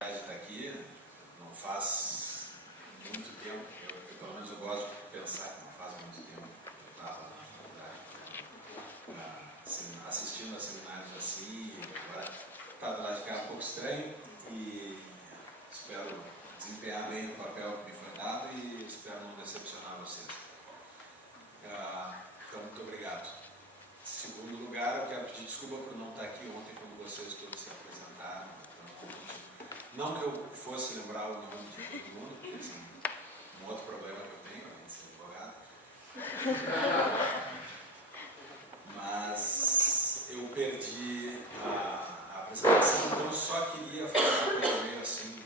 Está aqui, não faz muito tempo, pelo menos eu gosto de pensar que não faz muito tempo que eu estava na faculdade, assistindo a seminários assim, e agora está do lado de cá um pouco estranho e espero desempenhar bem o papel que me foi dado e espero não decepcionar vocês. Então, muito obrigado. Em segundo lugar, eu quero pedir desculpa por não estar aqui ontem quando vocês todos se apresentaram. Não que eu fosse lembrar o nome de todo mundo, porque assim, um outro problema que eu tenho, além de ser advogado. Mas eu perdi a apresentação, então eu só queria falar uma coisa meio assim,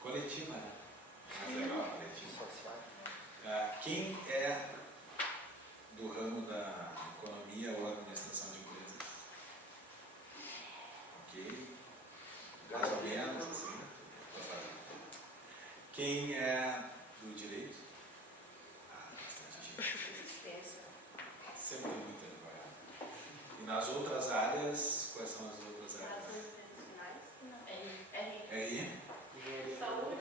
coletiva, né? Mais legal, coletiva. Quem é do ramo da economia ou administração de empresas? Ok? Mais ou menos, assim, estou fazendo. Quem é do direito? Bastante gente. Sempre muito advogado. E nas outras áreas, quais são as outras áreas? RI? Saúde.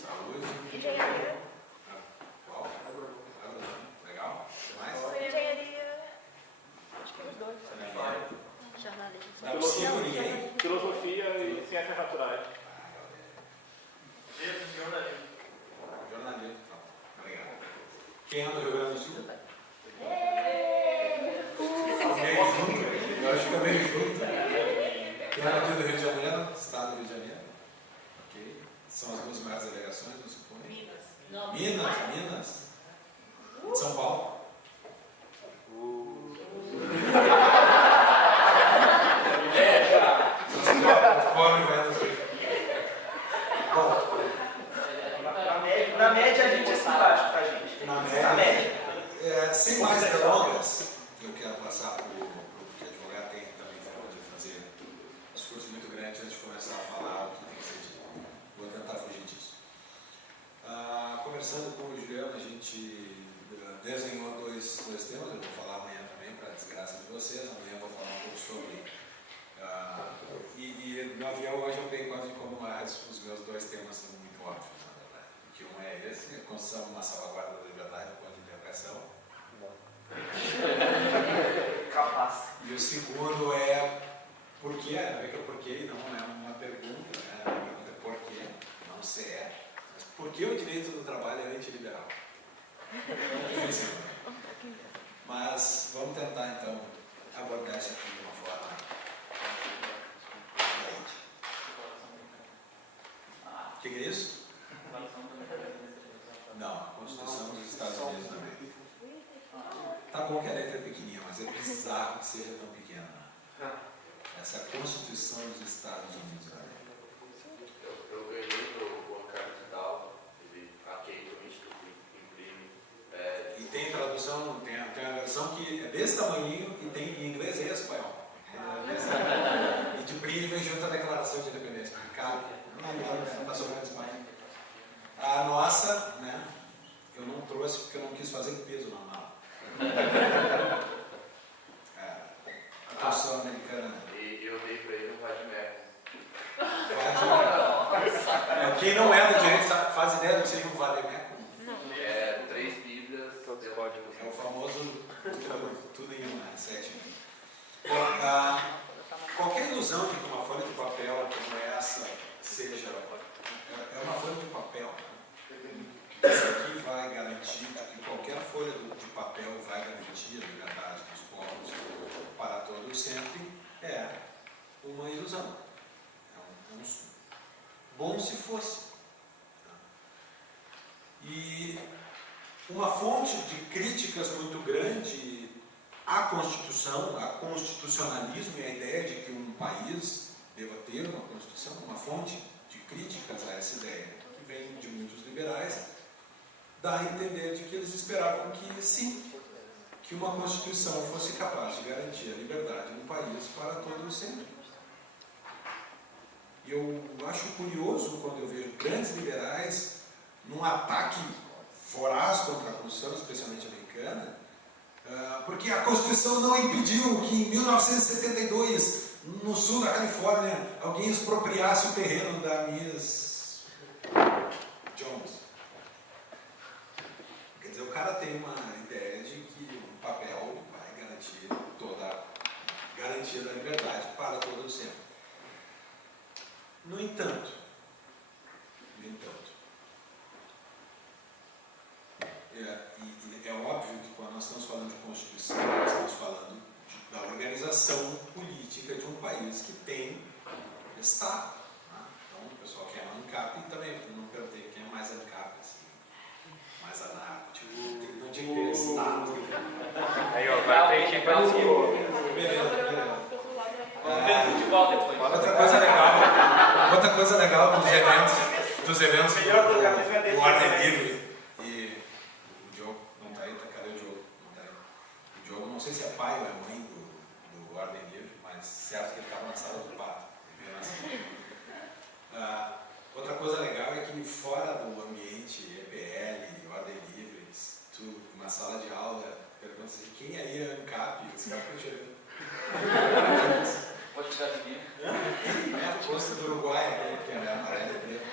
Saúde. Engenharia. Qual? Legal. O que mais? Engenharia. Acho que os dois. Jornalismo. Na psico, ninguém? Filosofia e ciências naturais. Jornalismo. Jornalismo, tá. Obrigado. Quem é do Rio Grande do Sul? Meio junto. Eu acho que é meio junto. Quem é aqui do Rio de Janeiro? Estado do Rio de Janeiro? Ok. São as duas maiores delegações, eu suponho. Minas. De São Paulo. Pobre vai no Rio. Bom. Na média a gente é simpático, tá, gente? Na média. Sem mais delongas, eu quero passar para o que o advogado tem também forma de fazer um discurso muito grande antes de começar a falar o que tem que ser dito. Vou tentar fugir disso. Conversando com o Juliano, a gente desenhou dois temas, eu vou falar amanhã também, para a desgraça de vocês, amanhã eu vou falar um pouco sobre. E no avião hoje eu tenho conta de como os meus dois temas são muito óbvios, na verdade. Que um é esse, a construção de uma salvaguarda da liberdade do ponto de interpretação. Capaz. E o segundo é por quê? Não é que é por quê, não é uma pergunta, né? A pergunta é por quê, não se é. Mas por que o direito do trabalho é antiliberal? Mas vamos tentar então abordar isso aqui de uma forma. O que é isso? Não, a Constituição dos Estados Unidos da América. Tá bom que a letra é pequenininha, mas é bizarro que seja tão pequena. Essa é a Constituição dos Estados Unidos da América. Eu ganhei do Juan Carlos Vidal, ele hackei o Instituto, imprime. E tem tradução, tem a versão que é desse tamanhinho e tem em inglês e espanhol. E de brinde vem junto a Declaração de Independência. Cara, não passou grande espanhol. A nossa, né, eu não trouxe porque eu não quis fazer peso na mala. A Constituição americana. E eu dei para ele um Vadimeco. Quem não é do direito faz ideia do que seja um Vadimeco? É 3 Bíblias, todos códigos. É o famoso tudo em uma, 7. Qualquer ilusão de que uma folha de papel como essa seja. É uma folha de papel. Isso aqui vai garantir que qualquer folha de papel vai garantir a liberdade dos povos para todo sempre. É uma ilusão. Bom se fosse. E uma fonte de críticas muito grande à Constituição, a constitucionalismo e a ideia de que um país deva ter uma Constituição, uma fonte de críticas a essa ideia, que vem de muitos liberais, dá a entender de que eles esperavam que sim, que uma Constituição fosse capaz de garantir a liberdade no país para todo sempre. E eu acho curioso quando eu vejo grandes liberais num ataque voraz contra a Constituição, especialmente americana, porque a Constituição não impediu que em 1972 no sul da Califórnia, alguém expropriasse o terreno da Miss Jones. Quer dizer, o cara tem uma ideia de que o papel vai garantir toda a garantia da liberdade para todo o sempre. No entanto, é óbvio que quando nós estamos falando de Constituição, nós estamos falando da organização política de um país que tem Estado. Né? Então, o pessoal que é ANCAP, e também não perguntei quem é mais ANCAP, assim, mais anarco, tipo, não tinha que ter Estado. Aí, ó, vai ter que ir pra cima. Beleza. Vamos ver futebol depois. Outra coisa legal dos eventos Melhor do campeonato é do Ordem Livre, e o Diogo não está aí, cadê o Diogo? Não tá aí. O Diogo, não sei se é pai ou é mãe do Ordem Livre, mas certo que ele estava na sala do pato. Outra coisa legal é que fora do ambiente EPL, Ordem Livre, tu, na sala de aula, pergunta assim, quem aí é ANCAP? Os caras ficam tirando. Pode tirar de mim. É, posto do Uruguai, né, que é amarelo e preto.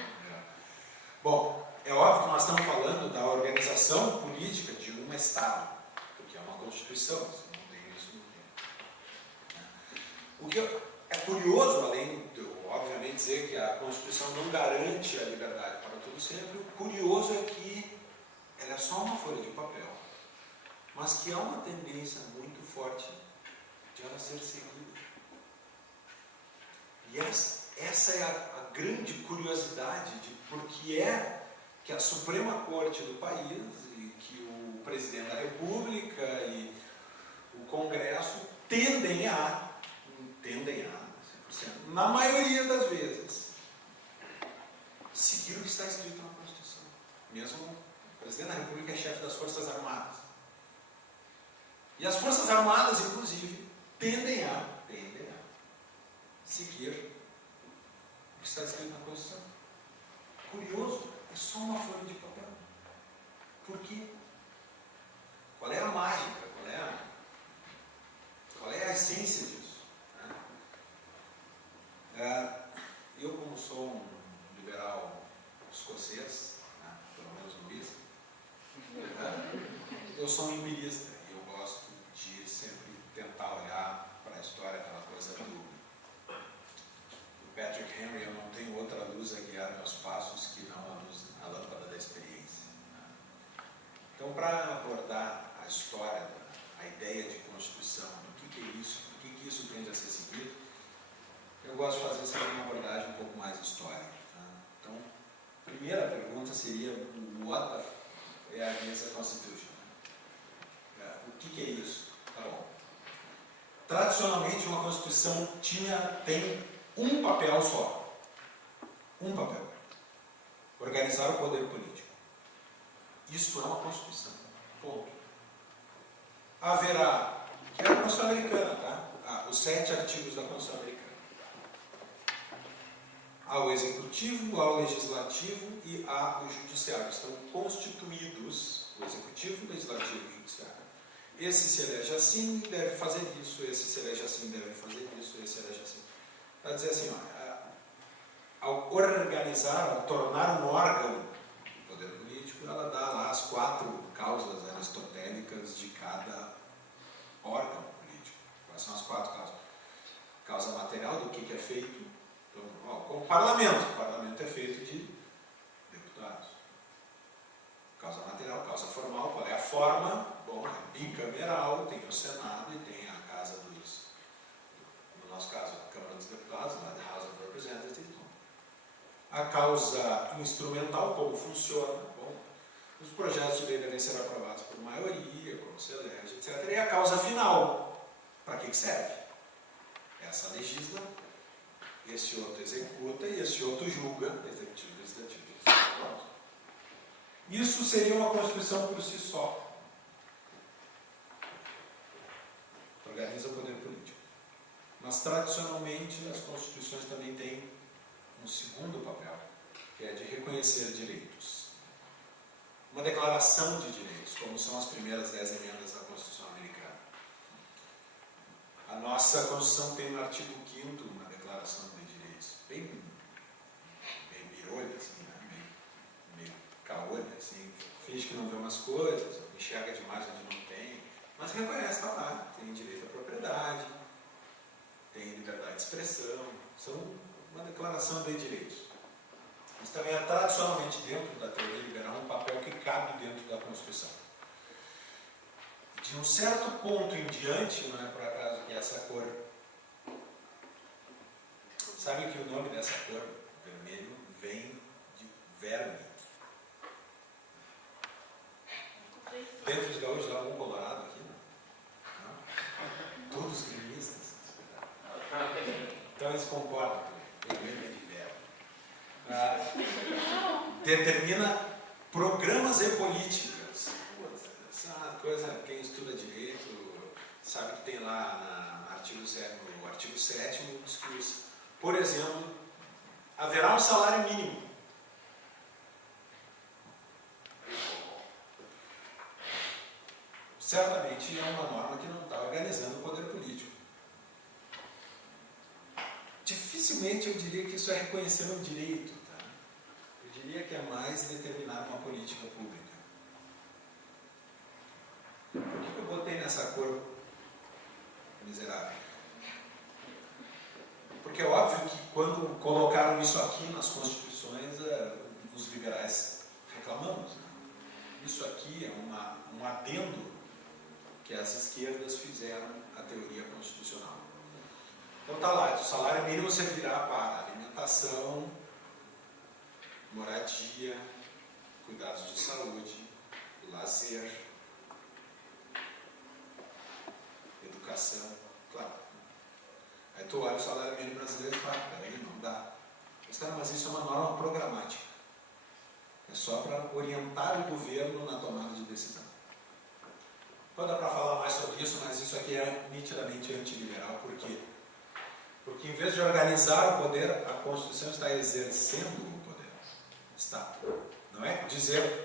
Bom, é óbvio que nós estamos falando da organização política de um Estado, porque é uma Constituição, se não tem isso, não tem. O que é curioso, além de, obviamente, dizer que a Constituição não garante a liberdade para todo sempre, o curioso é que ela é só uma folha de papel, mas que há uma tendência muito forte de ela ser seguida. E essa é a grande curiosidade de por que é que a Suprema Corte do país, e que o Presidente da República e o Congresso tendem a 100%, na maioria das vezes, seguir o que está escrito na Constituição. Mesmo o Presidente da República é chefe das Forças Armadas. E as Forças Armadas, inclusive, tendem a seguir o que está escrito na Constituição. Curioso, é só uma folha de papel. Por quê? Qual é a mágica? Qual é a essência disso? Eu, como sou um liberal escocês, pelo menos no Luís, eu sou um empirista e eu gosto de sempre tentar olhar para a história, aquela coisa do Patrick Henry, eu não tenho outra luz a guiar meus passos que não a lâmpada da experiência. Então, para abordar a história, a ideia de Constituição, do que é isso, por que isso tende a ser seguido, eu gosto de fazer sempre uma abordagem um pouco mais histórica. Então, a primeira pergunta seria, what é a Visa Constitution? O que é isso? Tá bom. Tradicionalmente, uma Constituição tem um papel só. Um papel. Organizar o poder político. Isso é uma Constituição. Ponto. Haverá, que é a Constituição Americana, tá? Os 7 artigos da Constituição Americana. Há o Executivo, há o Legislativo e há o Judiciário. Estão constituídos o Executivo, o Legislativo e o Judiciário. Esse se elege assim, deve fazer isso. Esse se elege assim, deve fazer isso. Esse se elege assim. Para dizer assim, ao organizar, ao tornar um órgão do poder político, ela dá lá as 4 causas aristotélicas de cada órgão político. Quais são as 4 causas? Causa material, do que é feito. Então, como parlamento. O parlamento é feito de deputados. Causa material, causa formal, qual é a forma? Bom, é bicameral, tem o Senado e tem a Casa dos, no nosso caso, a Câmara dos Deputados, lá da House of Representatives. A causa instrumental, como funciona? Bom, os projetos de lei devem ser aprovados por maioria, como se elege, etc. E a causa final, para que serve? Essa legisla, esse outro executa e esse outro julga, executivo, legislativo, judiciário. Isso seria uma Constituição por si só. Organiza o poder político. Mas, tradicionalmente, as Constituições também têm um segundo papel, que é de reconhecer direitos. Uma declaração de direitos, como são as primeiras 10 emendas da Constituição Americana. A nossa Constituição tem no artigo 5º uma declaração de direitos, bem birolha, assim, né? meio caolha, assim, finge que não vê umas coisas, enxerga demais onde não tem, mas reconhece, está lá, tem direito à propriedade, tem liberdade de expressão, são uma declaração de direitos. Mas também é tradicionalmente dentro da teoria liberal um papel que cabe dentro da Constituição. De um certo ponto em diante, não é por acaso que essa cor, sabe que o nome dessa cor, vermelho, vem de verme. Dentre os gaúchos há algum colorado aqui, não? Todos gremistas. Então eles concordam, vermelho é de verme. Determina programas e políticas. Essa coisa, quem estuda direito sabe que tem lá no artigo 7º diz que, por exemplo, haverá um salário mínimo. Certamente é uma norma que não está organizando o poder político. Dificilmente eu diria que isso é reconhecer um direito. Tá? Eu diria que é mais determinar uma política pública. Por que eu botei nessa cor miserável? Porque é óbvio que quando colocaram isso aqui nas constituições, os liberais reclamamos. Né? Isso aqui é um adendo que as esquerdas fizeram à teoria constitucional. Então está lá, o salário mínimo servirá para alimentação, moradia, cuidados de saúde, lazer, educação, claro. Aí tu olha o salário mínimo brasileiro e fala, peraí, não dá. Mas isso é uma norma programática. É só para orientar o governo na tomada de decisão. Não dá para falar mais sobre isso, mas isso aqui é nitidamente antiliberal. Por quê? Porque em vez de organizar o poder, a Constituição está exercendo o poder. Está. Não é?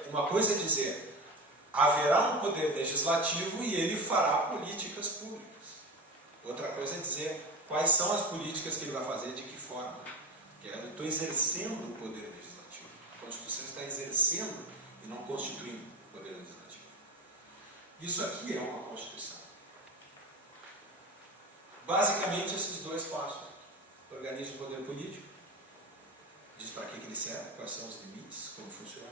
Uma coisa é dizer, haverá um poder legislativo e ele fará políticas públicas. Outra coisa é dizer quais são as políticas que ele vai fazer, de que forma. Eu estou exercendo o poder legislativo. A Constituição está exercendo e não constituindo o poder legislativo. Isso aqui é uma Constituição. Basicamente, esses dois passos. Organiza o poder político, diz para que ele serve, quais são os limites, como funciona,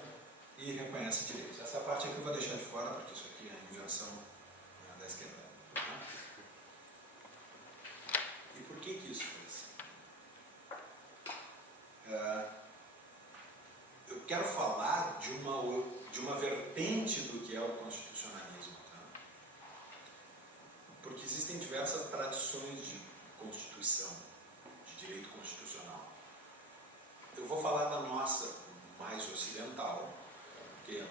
e reconhece direitos. Essa parte aqui eu vou deixar de fora, porque isso aqui é a invenção da esquerda. E por que isso foi assim? Eu quero falar de uma vertente do que é o constitucionalismo. Tá? Porque existem diversas tradições de Constituição, de direito constitucional. Eu vou falar da nossa, mais ocidental, porque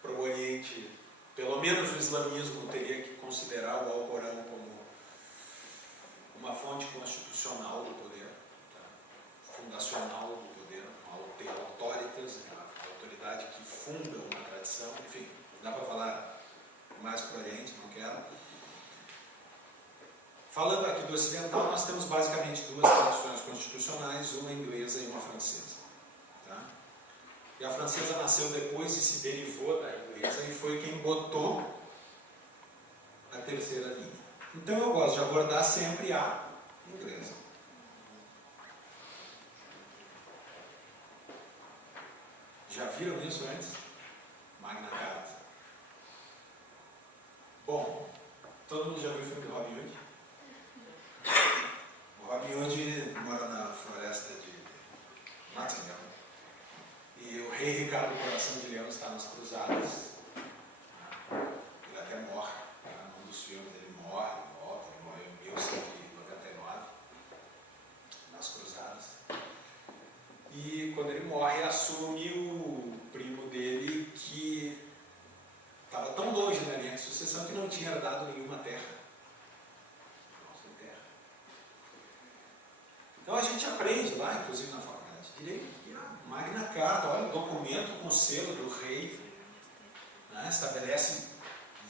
para o Oriente, pelo menos o islamismo teria que considerar o Alcorão como uma fonte constitucional do poder, tá? Fundacional do poder, a autoritas, a autoridade que funda uma tradição, enfim, dá para falar mais para o Oriente, não quero. Falando aqui do ocidental, nós temos basicamente duas tradições constitucionais, uma inglesa e uma francesa. Tá? E a francesa nasceu depois e se derivou da inglesa e foi quem botou a terceira linha. Então eu gosto de abordar sempre a inglesa. Já viram isso antes? Magna Carta. Bom, todo mundo já viu o filme do Robin Hood? O Robin Hood mora na floresta de Nottingham. E o rei Ricardo Coração de Leão está nas cruzadas. Ele até morre. Num dos filmes ele morre, volta, ele morreu em 1199 nas cruzadas. E quando ele morre, assume o primo dele que estava tão longe na linha de sucessão que não tinha herdado nenhuma terra. Então a gente aprende lá, inclusive na faculdade de Direito, que a Magna Carta, olha, o documento com o selo do rei, né, estabelece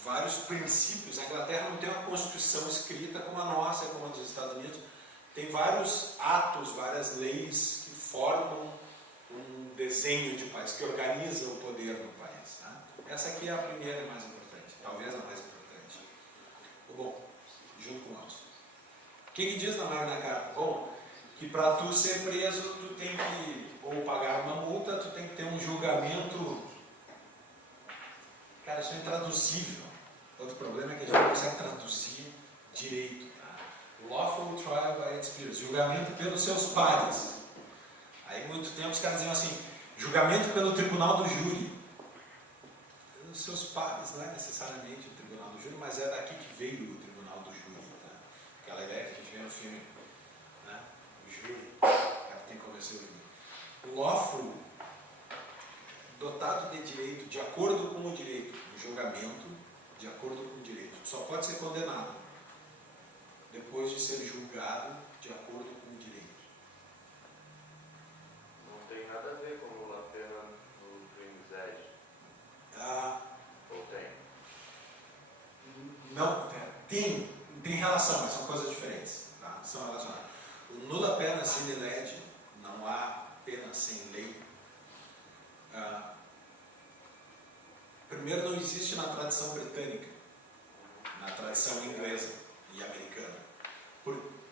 vários princípios. A Inglaterra não tem uma constituição escrita como a nossa, como a dos Estados Unidos. Tem vários atos, várias leis que formam um desenho de país, que organiza o poder do país. Tá? Essa aqui é a primeira e mais importante, talvez a mais importante. Bom, junto com nós. O que diz na Magna Carta? Bom, que para tu ser preso, tu tem que ou pagar uma multa, tu tem que ter um julgamento. Cara, isso é intraduzível. Outro problema é que a gente não consegue traduzir direito. Tá? Lawful trial by its peers, julgamento pelos seus pares. Aí, muito tempo, os caras diziam assim: julgamento pelo tribunal do júri. Pelos seus pares, não é necessariamente o tribunal do júri, mas é daqui que veio o tribunal do júri. Tá? Aquela ideia que a gente vê no filme, né? O júri, o cara tem que convencer o júri. O lawful, dotado de direito, de acordo com o direito, o julgamento, de acordo com o direito. Só pode ser condenado depois de ser julgado de acordo com o direito. Não tem nada a ver com a pena do crime Zed. Ou tem? Não, tem relação, mas são coisas diferentes. Tá? São relacionadas. O nulla pena sine lege, não há pena sem lei. Primeiro, não existe na tradição britânica, na tradição inglesa e americana.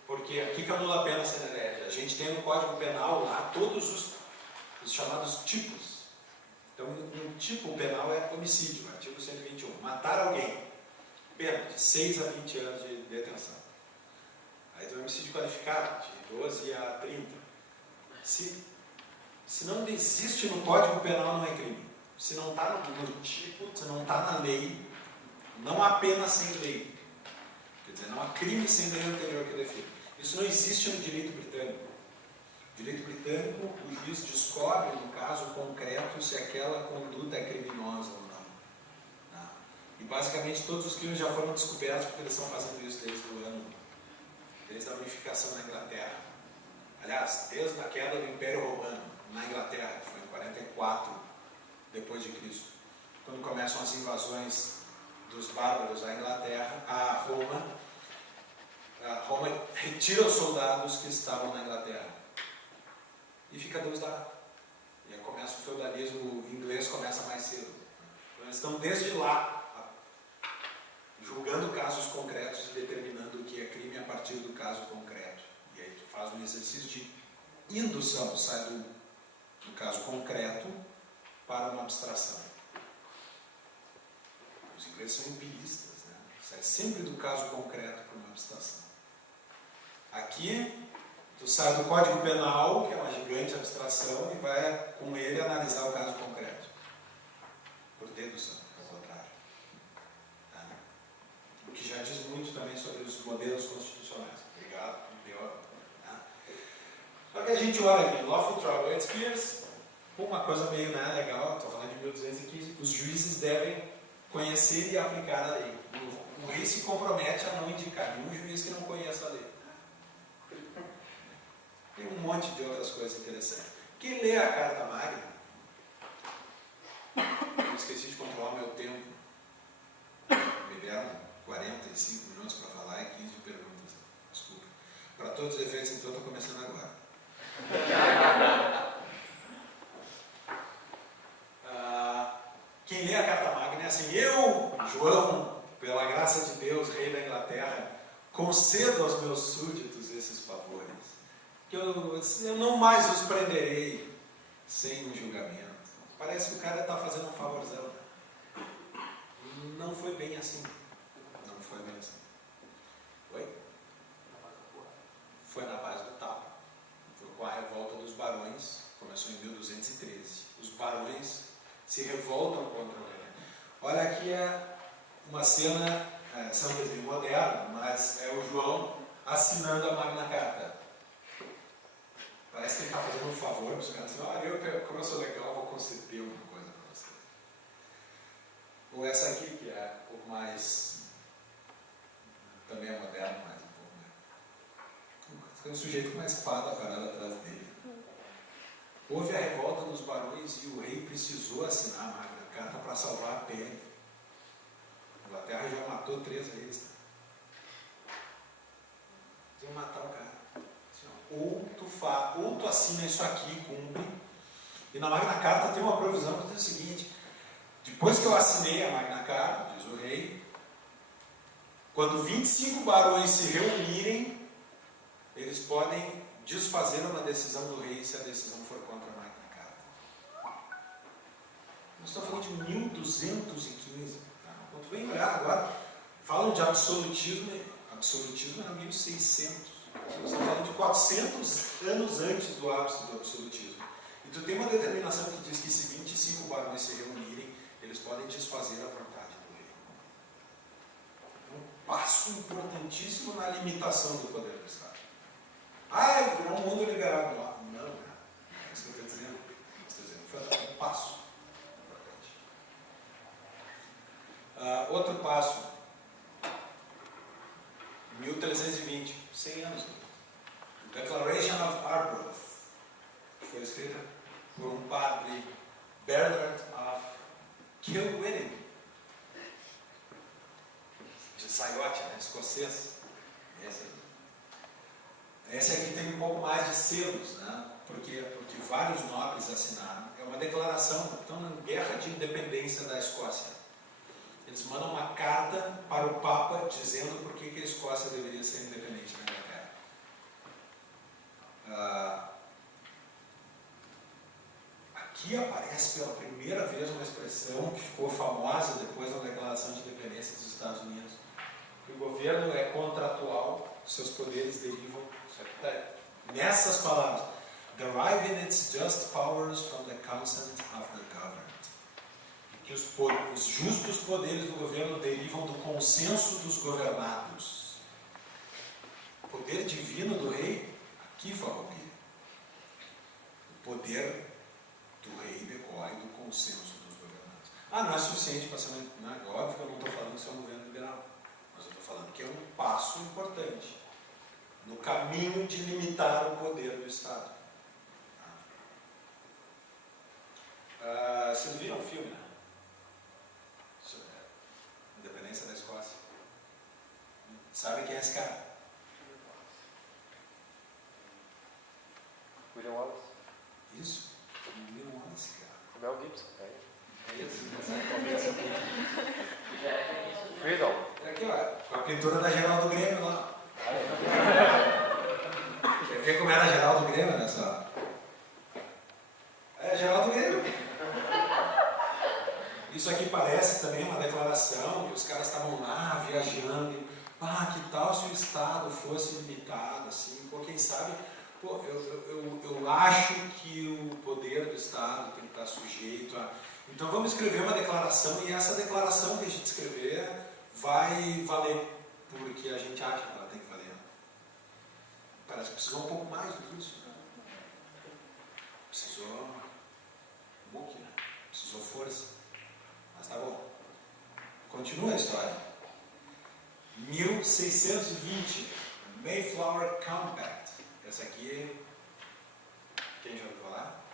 Porque aqui que é o nulla pena sine lege. A gente tem no Código Penal lá todos os chamados tipos. Então, um tipo penal é homicídio, artigo 121. Matar alguém, pena de 6 a 20 anos de detenção. Aí tem o homicídio qualificado, de 12 a 30. Se não existe no Código Penal, não é crime. Se não está no tipo, se não está na lei, não há pena sem lei. Quer dizer, não há crime sem lei anterior que define. Isso não existe no direito britânico. No direito britânico, o juiz descobre, no caso concreto, se aquela conduta é criminosa ou não. Tá? E basicamente todos os crimes já foram descobertos porque eles estão fazendo isso desde a unificação na Inglaterra. Aliás, desde a queda do Império Romano na Inglaterra, que foi em 44 depois de Cristo, quando começam as invasões dos bárbaros à Inglaterra, a Roma retira os soldados que estavam na Inglaterra e fica Deus dará. E aí começa o feudalismo inglês, começa mais cedo. Então eles estão desde lá julgando casos concretos e determinando o que é crime a partir do caso concreto. E aí tu faz um exercício de indução, sai do caso concreto para uma abstração. Os ingleses são empiristas, né? Sai sempre do caso concreto para uma abstração. Aqui, tu sai do Código Penal, que é uma gigante abstração, e vai com ele analisar o caso concreto. Por dedução, ao contrário. Tá? O que já diz muito também sobre os modelos constitucionais. Obrigado, pior. Tá? Só que a gente olha aqui, lawful trial by its peers, uma coisa meio legal, estou falando de 1215, os juízes devem conhecer e aplicar a lei. O rei se compromete a não indicar nenhum juiz que não conheça a lei. Tem um monte de outras coisas interessantes. Quem lê a Carta Magna, eu esqueci de controlar meu tempo, me deram 45 minutos para falar e 15 de perguntas. Desculpa. Para todos os efeitos, então, estou começando agora. Quem lê a Carta Magna é assim: eu, João, pela graça de Deus, rei da Inglaterra, concedo aos meus súditos esses favores, que eu não mais os prenderei sem um julgamento. Parece que o cara está fazendo um favorzão. Não foi bem assim. Não foi bem assim. Foi? Foi na base do tapa. Foi com a revolta dos barões, começou em 1213. Os barões se revoltam contra o rei. Olha, aqui é uma cena, são desenho moderno, mas é o João assinando a Magna Carta. Parece que ele está fazendo um favor para os caras. Como eu sou legal, vou conceder uma coisa para você. Ou essa aqui, que é um pouco mais, também é moderno, mas um pouco mais. Tem um sujeito com uma espada parada atrás dele. Houve a revolta dos barões e o rei precisou assinar a Magna Carta para salvar a pele. A matou 3 vezes. Tá? Tem que matar o cara. Assim, ó, ou tu assina isso aqui e cumpre. E na Magna Carta tem uma provisão que diz o seguinte: depois que eu assinei a Magna Carta, diz o rei, quando 25 barões se reunirem, eles podem desfazer uma decisão do rei se a decisão for contra a Magna Carta. Nós estamos falando de 1215. Tá? Quando tu vem olhar agora, falam de absolutismo era 1600. Nós estamos falando de 400 anos antes do ápice do absolutismo. E tu tem uma determinação que diz que se 25 barões se reunirem, eles podem desfazer a vontade do rei. É um passo importantíssimo na limitação do poder do Estado. Virou um mundo liberal. Não, é isso que eu estou dizendo. Estou dizendo, foi um passo importante. Outro passo, 1320, 100 anos. Declaration of Arbroath, que foi escrita por um padre, Bernard of Kilwinning, de Saiote, né, escocês. Esse aqui tem um pouco mais de selos, né, porque vários nobres assinaram. É uma declaração, estão na guerra de independência da Escócia. Eles mandam uma carta para o Papa dizendo por que a Escócia deveria ser independente da Inglaterra. Aqui aparece pela primeira vez uma expressão que ficou famosa depois da Declaração de Independência dos Estados Unidos, que o governo é contratual, seus poderes derivam, nessas palavras, deriving its just powers from the consent of the governed. Que os justos poderes do governo derivam do consenso dos governados. O poder divino do rei, aqui Farroupilha. O poder do rei decorre do consenso dos governados. Não é suficiente para ser óbvio que eu não estou falando que isso é um governo liberal, mas eu estou falando que é um passo importante no caminho de limitar o poder do Estado. Vocês viram o filme, né? Independência da Escócia. Sabe quem é esse cara? William Wallace. Isso. William Wallace, cara. Mel Gibson. É isso. Freedom. Aqui, ó. Com a pintura da geral do Grêmio lá. Quer ver como era a geral do Grêmio nessa? É a geral do Grêmio. Isso aqui parece também uma declaração que os caras estavam lá viajando. Que tal se o Estado fosse limitado, assim? Quem sabe? Eu acho que o poder do Estado tem que estar sujeito a... Então vamos escrever uma declaração e essa declaração que a gente escrever vai valer porque a gente acha que ela tem que valer. Parece que precisou um pouco mais do que isso. Né? Precisou um pouquinho, né? Precisou força. Mas tá bom. Continua a história. 1620, Mayflower Compact. Essa aqui, quem já ouviu falar?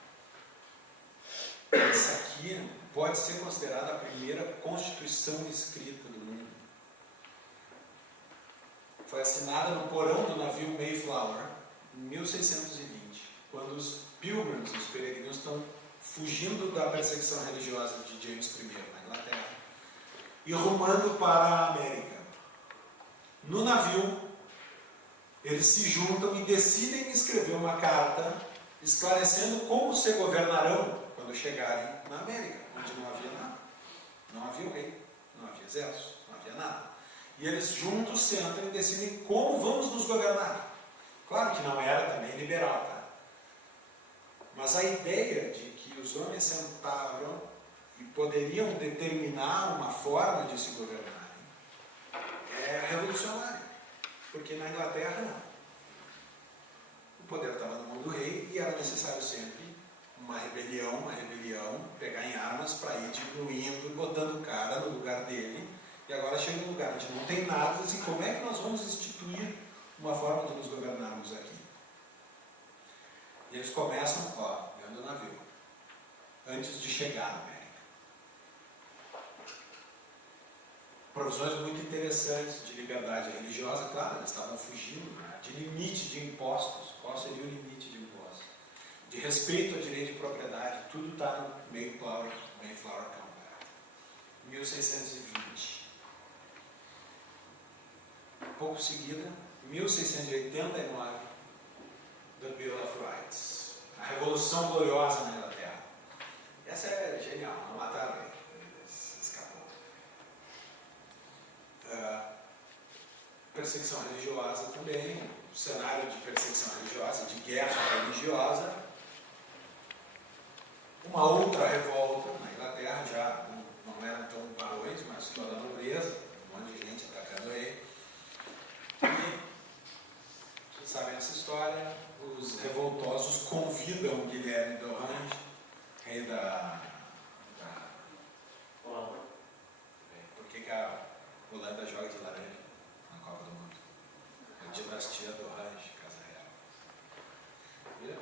Essa aqui pode ser considerada a primeira constituição escrita do mundo. Foi assinada no porão do navio Mayflower em 1620, quando os pilgrims, os peregrinos, estão fugindo da perseguição religiosa de James I na Inglaterra e rumando para a América. No navio, eles se juntam e decidem escrever uma carta esclarecendo como se governarão quando chegarem na América, onde não havia nada. Não havia o rei, não havia exército, não havia nada. E eles juntos sentam e decidem como vamos nos governar. Claro que não era também liberal, tá? Mas a ideia de que os homens sentavam e poderiam determinar uma forma de se governarem é revolucionária. Porque na Inglaterra não. O poder estava na mão do rei e era necessário sempre uma rebelião, pegar em armas para ir diminuindo, botando o cara no lugar dele. E agora chega um lugar onde não tem nada, assim, como é que nós vamos instituir uma forma de nos governarmos aqui? E eles começam, dentro do navio, antes de chegar na América. provisões muito interessantes de liberdade religiosa. Claro, eles estavam fugindo, né, de limite de impostos. Qual seria o limite de impostos? De respeito ao direito de propriedade. Tudo está no Mayflower Compact. 1620. Pouco seguida, 1689, The Bill of Rights. A Revolução Gloriosa na Inglaterra. Essa é genial, não mataram ele, escapou. Perseguição religiosa também, cenário de perseguição religiosa, de guerra religiosa. Uma outra revolta na Inglaterra, já não eram tão barões, mas toda a nobreza, um monte de gente atacando ele. E, vocês sabem essa história, os revoltosos convidam Guilherme d'Orange, rei da Holanda. Por que a Holanda joga de laranja na Copa do Mundo? A dinastia d'Orange, Casa Real.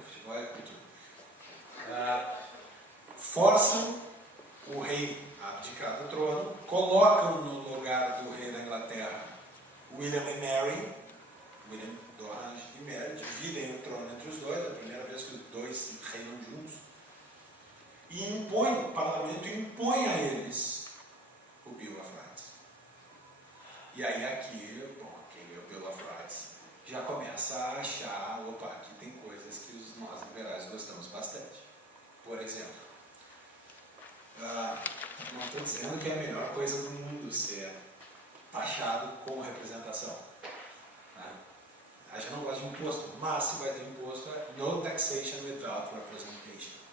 Futebol é cultura. Forçam o rei a abdicar do trono, colocam no lugar do rei da Inglaterra William e Mary, William d'Orange e Mary, dividem o trono entre os dois, é a primeira vez que os dois reinam juntos, e impõe, o parlamento impõe a eles o Bill of Rights. E aí aqui, bom, aqui o Bill of Rights já começa a achar, opa, aqui tem coisas que nós liberais gostamos bastante. Por exemplo, não estou dizendo que é a melhor coisa do mundo ser taxado com representação. Né? A gente não gosta de imposto, mas se vai ter imposto é no taxation without representation.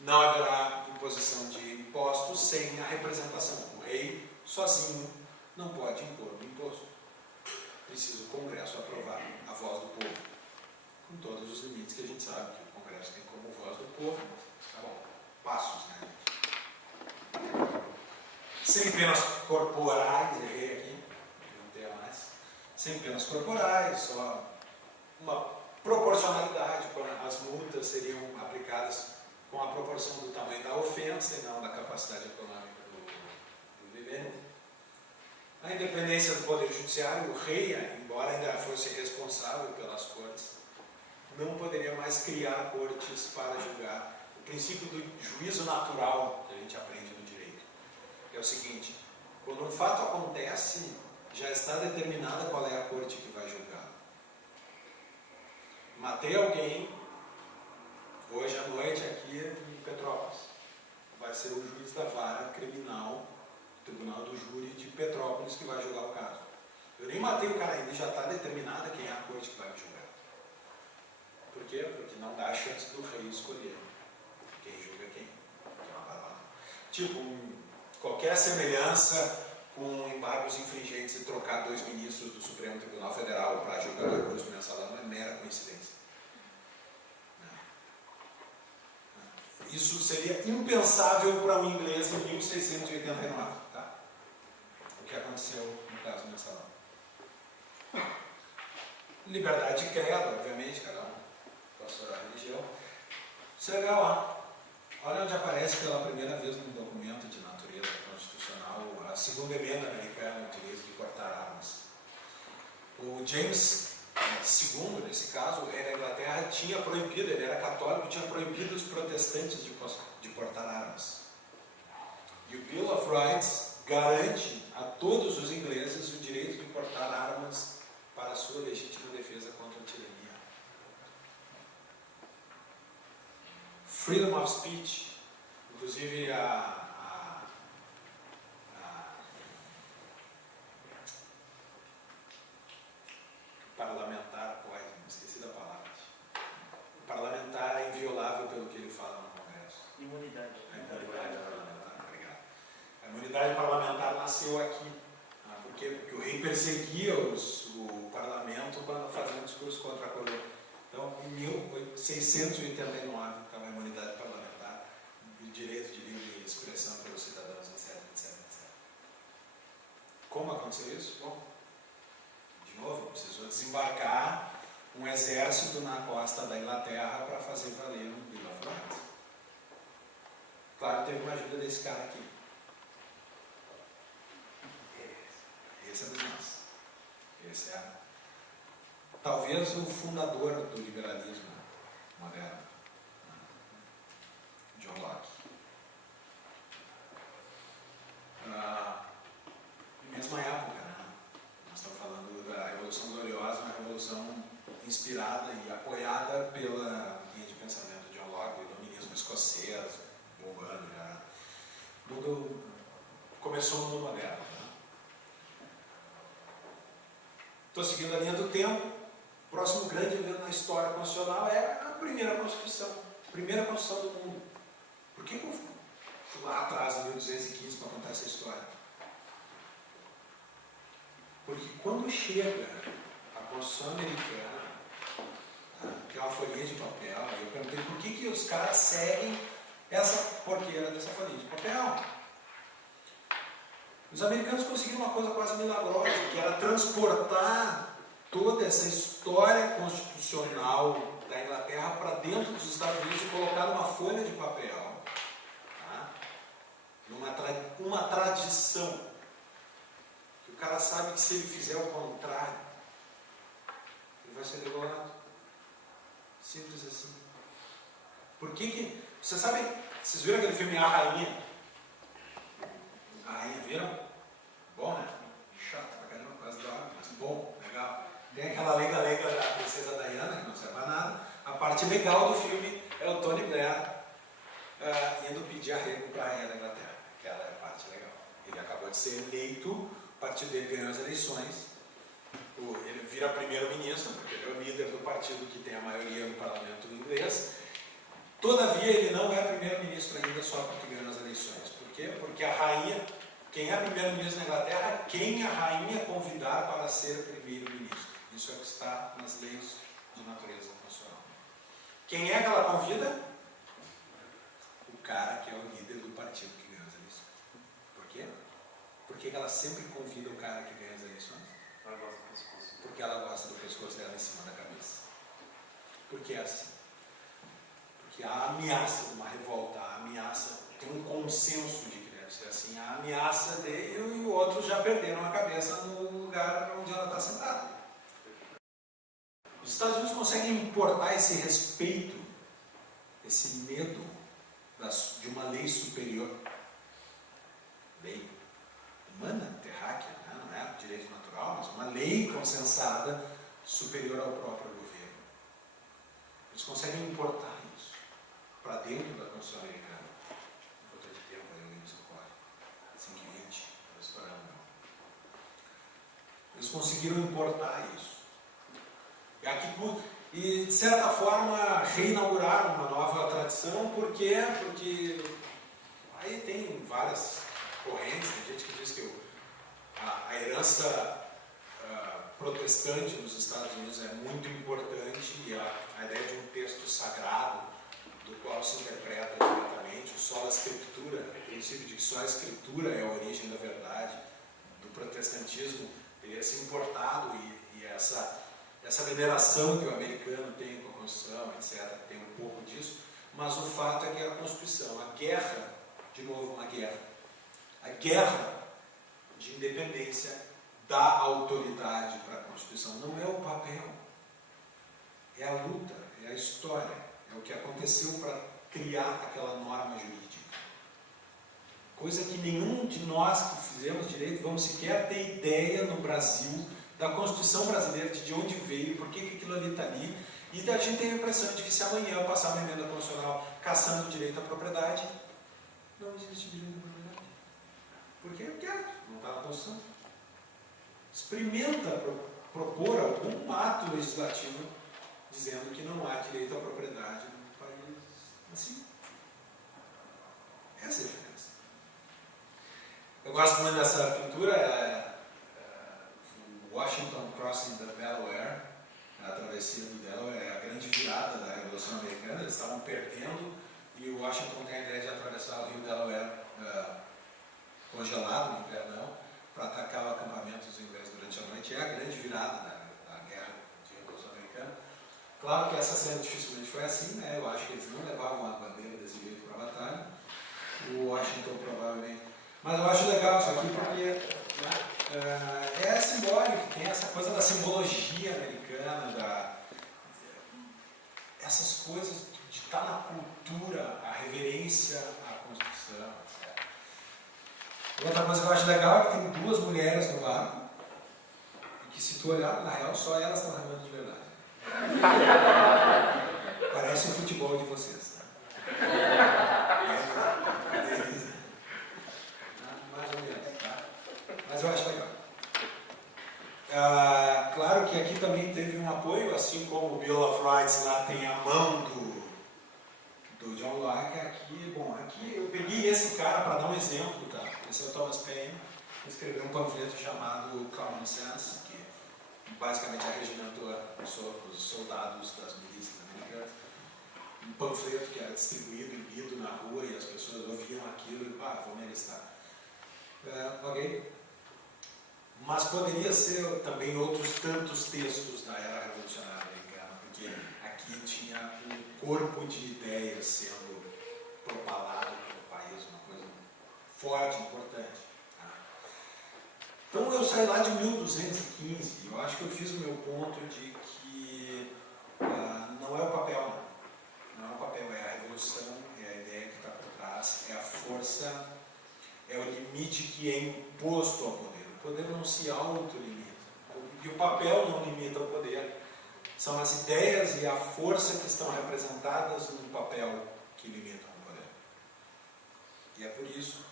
Não haverá imposição de impostos sem a representação. O rei sozinho não pode impor o imposto. Precisa o Congresso aprovar a voz do povo. Com todos os limites que a gente sabe que o Congresso tem como voz do povo. Tá bom, passos, né? Sem penas corporais, errei aqui, não tenho mais. Sem penas corporais, só uma proporcionalidade, as multas seriam aplicadas com a proporção do tamanho da ofensa e não da capacidade econômica do vivente. A independência do Poder Judiciário, o rei, embora ainda fosse responsável pelas cortes, não poderia mais criar cortes para julgar. O princípio do juízo natural que a gente aprende no direito é o seguinte: quando um fato acontece, já está determinada qual é a corte que vai julgar. Matei alguém hoje à noite aqui em Petrópolis. Vai ser o juiz da vara criminal, Tribunal do Júri de Petrópolis, que vai julgar o caso. Eu nem matei o cara ainda, já está determinada quem é a corte que vai me julgar. Por quê? Porque não dá a chance do rei escolher quem julga quem. Tipo, qualquer semelhança com embargos infringentes e trocar dois ministros do Supremo Tribunal Federal para julgar o recurso mensalão é mera coincidência. Isso seria impensável para um inglês em 1689, tá? O que aconteceu no caso mensalão. Liberdade de credo, obviamente, cada um com a sua religião. Isso é legal, ó. Olha onde aparece pela primeira vez num documento de natureza constitucional a segunda emenda americana, o direito de portar armas. O James II, nesse caso, o rei da Inglaterra, tinha proibido, ele era católico, tinha proibido os protestantes de portar armas. E o Bill of Rights garante a todos os ingleses o direito de portar armas para a sua legítima defesa contra a tirania. Freedom of speech, inclusive parlamentar pode, esqueci da palavra. O parlamentar é inviolável pelo que ele fala no Congresso. Imunidade. A imunidade parlamentar, obrigado. A imunidade parlamentar nasceu aqui. Por quê? Porque o rei perseguia o parlamento quando fazia um discurso contra a coroa. Então, em 1689, estava a imunidade parlamentar, o direito de livre expressão pelos cidadãos, etc, etc, etc. Como aconteceu isso? Bom, de novo, precisou desembarcar um exército na costa da Inglaterra para fazer valer um Bill of Rights. Claro, teve uma ajuda desse cara aqui. ser dos nossos. Esse é talvez o fundador do liberalismo moderno, John Locke. Mesma época, né? Nós estamos falando da Revolução Gloriosa, uma revolução inspirada e apoiada pela linha de pensamento de John Locke, o iluminismo escocês, bombando já. Tudo começou no mundo moderno. Estou seguindo a linha do tempo. O próximo grande evento na história constitucional é a primeira Constituição. Primeira Constituição do mundo. Por que eu fui lá atrás, em 1215, para contar essa história? Porque quando chega a Constituição americana, que é uma folhinha de papel, eu perguntei por que os caras seguem essa porqueira dessa folhinha de papel. Os americanos conseguiram uma coisa quase milagrosa, que era transportar toda essa história constitucional da Inglaterra para dentro dos Estados Unidos e colocar numa folha de papel, tá? Uma tradição, que o cara sabe que se ele fizer o contrário, ele vai ser degolado. Simples assim. Por que vocês sabem, vocês viram aquele filme A Rainha? A Rainha, viram? Bom, né? Chato pra caramba, quase da água, mas bom, legal. Tem aquela lenga-lenga da princesa Diana, que não serve a nada. A parte legal do filme é o Tony Blair indo pedir arrego para a rainha da Inglaterra. Aquela é a parte legal. Ele acabou de ser eleito, o partido dele ganhou as eleições. Ele vira primeiro-ministro, porque ele é o líder do partido que tem a maioria no parlamento inglês. Todavia, ele não é primeiro-ministro ainda só porque ganhou as eleições. Por quê? Porque a rainha, quem é primeiro-ministro na Inglaterra, é quem a rainha convidar para ser primeiro-ministro. Isso é o que está nas leis de natureza constitucional. Quem é que ela convida? O cara que é o líder do partido que ganhou as eleições. Por quê? Por que ela sempre convida o cara que ganha as eleições? Ela gosta do pescoço. Porque ela gosta do pescoço dela em cima da cabeça. Por que é assim? Porque há a ameaça de uma revolta, a ameaça, tem um consenso de que deve ser assim, a ameaça dele e outros já perderam a cabeça no lugar onde ela está sentada. Os Estados Unidos conseguem importar esse respeito, esse medo de uma lei superior, lei humana, terráquea, né? Não é direito natural, mas uma lei consensada superior ao próprio governo. Eles conseguem importar isso para dentro da Constituição americana. Falta de tempo aí, alguém me socorre. 5h20, estou estourando. Eles conseguiram importar isso. E, de certa forma, reinauguraram uma nova tradição. Por quê? Porque aí tem várias correntes, tem gente que diz que a herança protestante nos Estados Unidos é muito importante e a ideia de um texto sagrado do qual se interpreta diretamente, só a escritura, o princípio de que só a escritura é a origem da verdade, do protestantismo, teria se importado e essa veneração que o americano tem com a Constituição, etc., tem um pouco disso, mas o fato é que a Constituição, a guerra, de novo uma guerra, a guerra de independência dá autoridade para a Constituição, não é o papel, é a luta, é a história, é o que aconteceu para criar aquela norma jurídica. Coisa que nenhum de nós que fizemos direito vamos sequer ter ideia no Brasil da Constituição brasileira, de onde veio, por que aquilo ali está ali, e a gente tem a impressão de que se amanhã passar uma emenda constitucional caçando direito à propriedade, não existe direito à propriedade. Por quê? Porque não está na Constituição. Experimenta propor algum ato legislativo dizendo que não há direito à propriedade no país assim. Essa é a diferença. Eu gosto muito dessa pintura, Washington Crossing the Delaware, a travessia do Delaware, é a grande virada da Revolução Americana. Eles estavam perdendo e o Washington tem a ideia de atravessar o rio Delaware congelado no invernão para atacar o acampamento dos ingleses durante a noite. É a grande virada da guerra de Revolução Americana. Claro que essa cena dificilmente foi assim, né? Eu acho que eles não levavam a bandeira desse jeito para a batalha. O Washington provavelmente. Mas eu acho legal isso aqui porque é essa coisa da simbologia americana, essas coisas de estar na cultura, a reverência à Constituição, etc. Outra coisa que eu acho legal é que tem 2 mulheres no barco, e que se tu olhar, na real, só elas estão remando de verdade. Parece o futebol de vocês. Mais ou menos, tá? Mas eu acho legal. Claro que aqui também teve um apoio, assim como o Bill of Rights lá tem a mão do John Locke. Aqui eu peguei esse cara para dar um exemplo, tá? Esse é o Thomas Paine, que escreveu um panfleto chamado Common Sense, que basicamente arregimentou os soldados das milícias americanas. Um panfleto que era distribuído e lido na rua e as pessoas ouviam aquilo e vão me alistar. Ok? Mas poderia ser também outros tantos textos da era revolucionária americana, porque aqui tinha um corpo de ideias sendo propalado pelo país, uma coisa forte, importante. Tá? Então eu saí lá de 1215, eu acho que eu fiz o meu ponto de que não é o papel, não é o papel, é a revolução, é a ideia que está por trás, é a força, é o limite que é imposto ao poder. O poder não se autolimita. E o papel não limita o poder. São as ideias e a força que estão representadas no papel que limitam o poder. E é por isso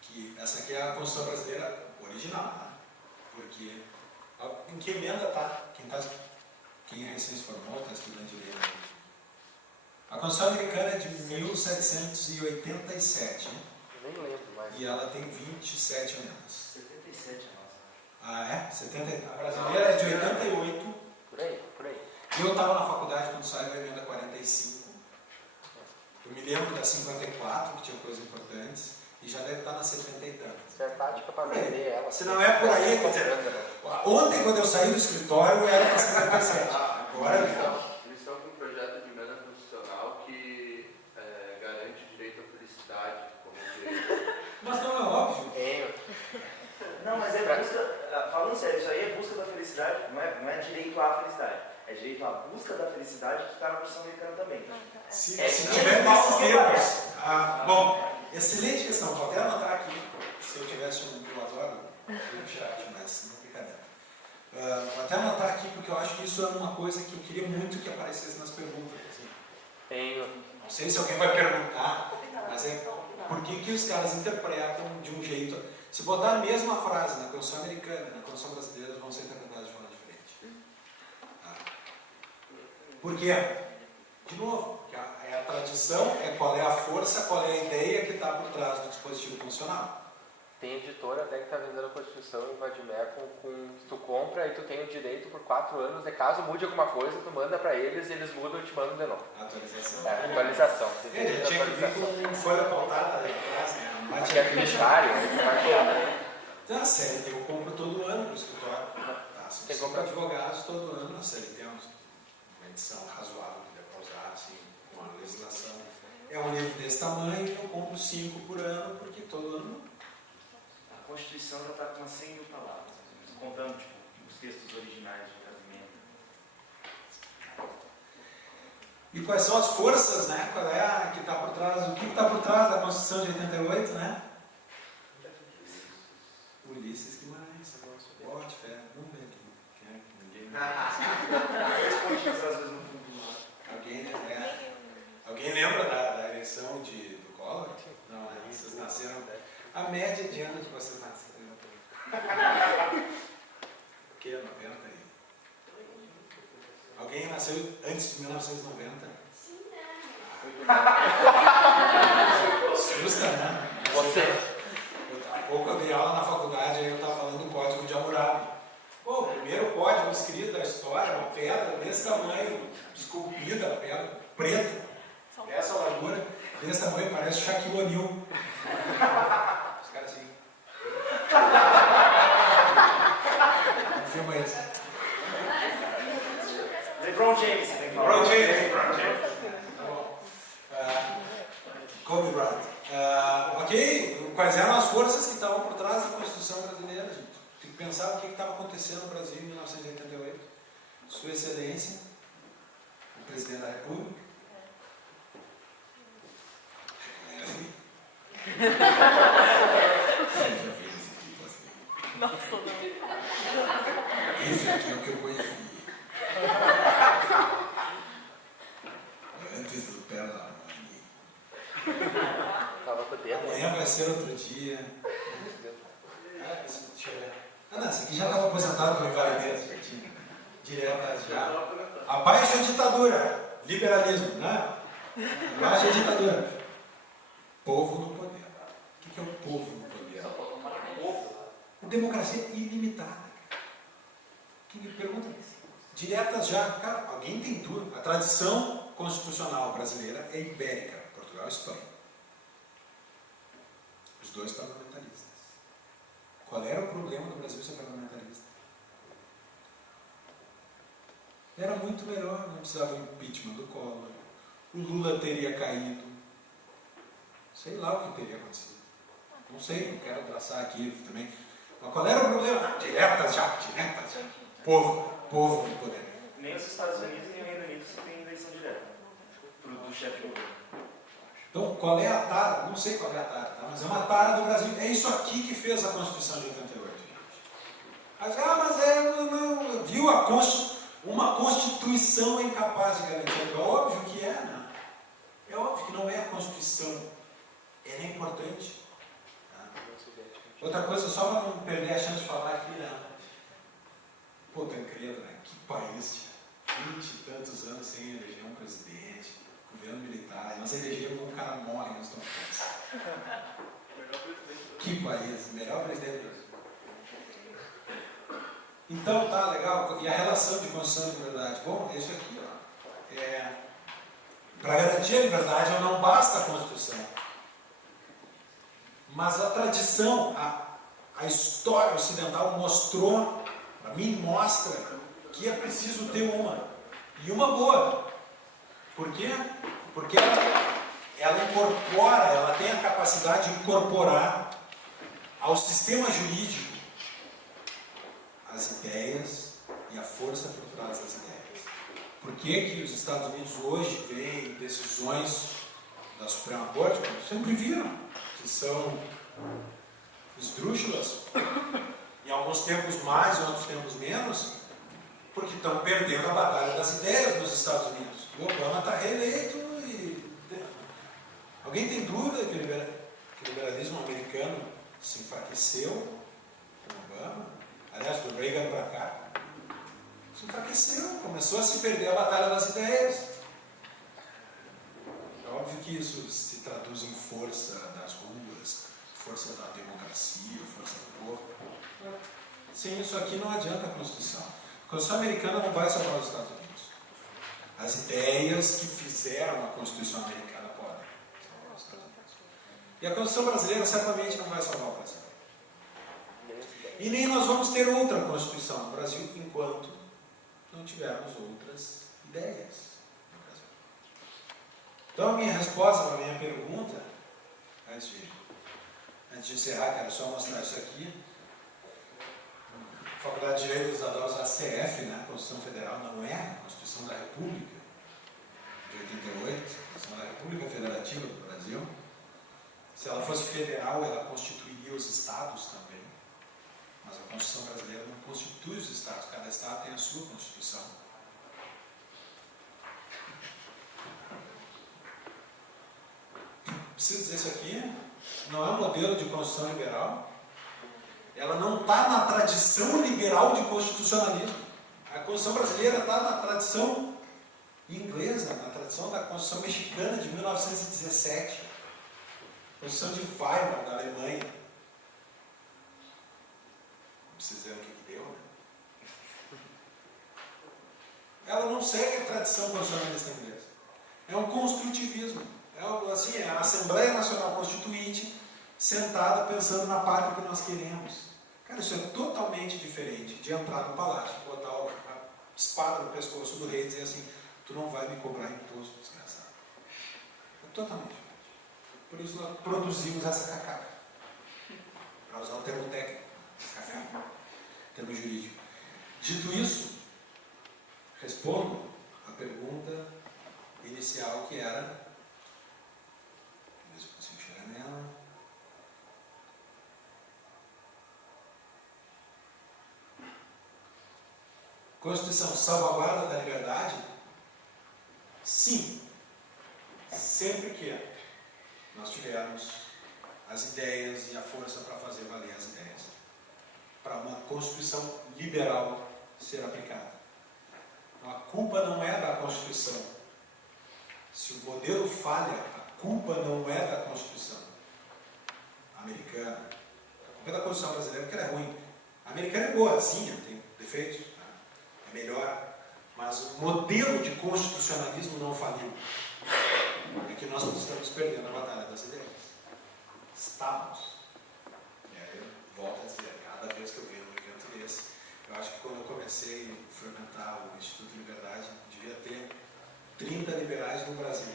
que essa aqui é a Constituição Brasileira original, né? Porque em que emenda está? Quem recém se formou, está estudando direito. A Constituição Americana é de 1787, né? Nem lembro mais. E ela tem 27 emendas. 77 a nossa. Ah, é? 70, a brasileira é de 88. Por aí. E eu estava na faculdade quando saiu a emenda 45. Eu me lembro da 54, que tinha coisas importantes. E já deve estar na 70 e tanto. Isso é tática para vender ela. Se não é por aí, quer dizer, ontem quando eu saí do escritório era para 77. Agora Eles estão com um projeto de emenda constitucional que garante o direito à felicidade como direito. Mas não é óbvio. Não, mas é busca, falando sério, isso aí é busca da felicidade, não é direito à felicidade, é direito à busca da felicidade que está na Constituição Americana também. Se tiver nesses termos. Bom, excelente questão. Vou até anotar aqui. Se eu tivesse eu adoro o chat, mas não é brincadeira. Vou até anotar aqui porque eu acho que isso é uma coisa que eu queria muito que aparecesse nas perguntas. Assim. Não sei se alguém vai perguntar, mas é por que os caras interpretam de um jeito. Se botar a mesma frase na Constituição Americana e na Constituição Brasileira, vão ser interpretadas de forma diferente. Tá? Por quê? De novo, é a tradição, é qual é a força, qual é a ideia que está por trás do dispositivo funcional. Tem editora até que está vendendo a Constituição em Vadimer se tu compra e tu tem o direito por 4 anos, de caso mude alguma coisa, tu manda para eles e eles mudam e te mandam de novo. Atualização. Atualização. Ele tinha que vir com folha pautada atrás, né? Aqui é fichário, Então a CLT eu compro todo ano no escritório. Tá? Se você compra advogados todo ano, a CLT é uma edição razoável que dá para usar, assim, com a legislação. É um livro desse tamanho, eu compro 5 por ano, porque todo ano. A Constituição já está com umas 100 mil palavras, contando os textos originais de casamento. E quais são as forças, né? Qual é a que está por trás? O que está por trás da Constituição de 88, né? Ulisses Guimarães. Bote fé. Vamos ver aqui. Ninguém. Alguém lembra da eleição do Collor? Não, né? Vocês nasceram. A média de ano que vocês nasceram. O que? 90 aí? Alguém nasceu antes de 1990? Sim, né? Assusta, né? Você. Há pouco eu dei aula na faculdade e eu estava falando do Código de Hammurabi. Pô, o primeiro código escrito da história, uma pedra desse tamanho, esculpida, pedra preta, essa largura, desse tamanho, parece Shaquille O'Neal. Os caras assim. Não filma esse. LeBron James, você tem que falar. LeBron James. Tá bom. Kobe Bryant. Ok, quais eram as forças que estavam por trás da Constituição brasileira, gente? pensar o que estava acontecendo no Brasil em 1988. Sua Excelência, o Presidente da República. Você já fez esse tipo assim? Nossa, não. Esse aqui é o que eu conheci. Antes do pé da mãe. Tava com o dedo. Amanhã vai ser outro dia. Deixa eu ver. Não, esse aqui já estava aposentado por invalidez. Direto já. Abaixa a ditadura. Liberalismo, né? Abaixa a ditadura. Povo no poder. O que é o povo no poder? Democracia ilimitada. Quem me pergunta isso? Diretas já. Cara, alguém tem tudo. A tradição constitucional brasileira é ibérica. Portugal e Espanha. Os dois parlamentaristas. Qual era o problema do Brasil ser parlamentarista? Era muito melhor, não precisava do impeachment do Collor. O Lula teria caído. Sei lá o que teria acontecido. Não sei, não quero traçar aqui também. Mas qual era o problema? Diretas já. Povo no poder. Nem os Estados Unidos nem o Reino Unido têm eleição direta do chefe de governo. Então, qual é a tara? Não sei qual é a tara, tá? Mas é uma tara do Brasil. É isso aqui que fez a Constituição de 88, gente. Mas não, viu uma Constituição é incapaz de garantir. É óbvio que é, né? É óbvio que não é a Constituição. Ela é importante. Tá? Outra coisa, só para não perder a chance de falar aqui, né? Pô, Tancredo, né? Que país, tinha 20 e tantos anos sem eleger um presidente, governo militar, nós elegemos um cara morre nos troféus. Que país, melhor presidente do Brasil. Então, tá legal. E a relação de Constituição e liberdade? Bom, é isso aqui, ó. Para garantir a liberdade não basta a Constituição. Mas a tradição, a história ocidental mostrou, para mim mostra, que é preciso ter uma. E uma boa. Por quê? Porque ela incorpora, ela tem a capacidade de incorporar ao sistema jurídico as ideias e a força por trás das ideias. Por que os Estados Unidos hoje veem decisões da Suprema Corte, como sempre viram, que são esdrúxulas, em alguns tempos mais, em outros tempos menos, porque estão perdendo a batalha das ideias nos Estados Unidos. O Obama está reeleito e... Alguém tem dúvida que o liberalismo americano se enfraqueceu com o Obama? Aliás, do Reagan para cá, se enfraqueceu, começou a se perder a batalha das ideias. É óbvio que isso se traduz em força das ruas, força da democracia, força do povo. Sim, isso aqui não adianta a Constituição. A Constituição americana não vai salvar os Estados Unidos. As ideias que fizeram a Constituição americana podem salvar os Estados Unidos. E a Constituição brasileira certamente não vai salvar o Brasil. E nem nós vamos ter outra Constituição no Brasil enquanto não tivermos outras ideias no Brasil. Então a minha resposta para a minha pergunta, antes de encerrar, quero só mostrar isso aqui. A Faculdade de Direito dos Adolfos, a CF, né? A Constituição Federal não é a Constituição da República de 88, a Constituição da República Federativa do Brasil. Se ela fosse federal, ela constituiria os estados também. Mas a Constituição brasileira não constitui os estados, cada estado tem a sua Constituição. Preciso dizer isso aqui, não é um modelo de Constituição liberal, ela não está na tradição liberal de constitucionalismo. A Constituição brasileira está na tradição inglesa, na tradição da Constituição mexicana de 1917, Constituição de Weimar, da Alemanha. Não precisa dizer o que deu, né? Ela não segue a tradição constitucionalista inglesa. É um construtivismo. É a Assembleia Nacional Constituinte sentada pensando na pátria que nós queremos. Cara, isso é totalmente diferente de entrar no palácio, botar a espada no pescoço do rei e dizer assim: tu não vai me cobrar imposto, desgraçado. É totalmente diferente. Por isso nós produzimos essa cacaca. Para usar o termo técnico, cacaca. termo jurídico. Dito isso, respondo a pergunta inicial que era, ver se eu consigo chegar nela. Constituição salvaguarda da liberdade? Sim, sempre que nós tivermos as ideias e a força para fazer valer as ideias, para uma Constituição liberal ser aplicada. Então, a culpa não é da Constituição. Se o modelo falha, a culpa não é da Constituição americana. A culpa é da Constituição brasileira, porque ela é ruim. A americana é boa, sim, tem defeitos, tá? É melhor. Mas o modelo de constitucionalismo não faliu. É que nós estamos perdendo a batalha das ideias. Estamos. E aí eu volto a dizer, cada vez que eu venho num evento desse, eu acho que quando eu comecei a frequentar o Instituto de Liberdade, devia ter 30 liberais no Brasil.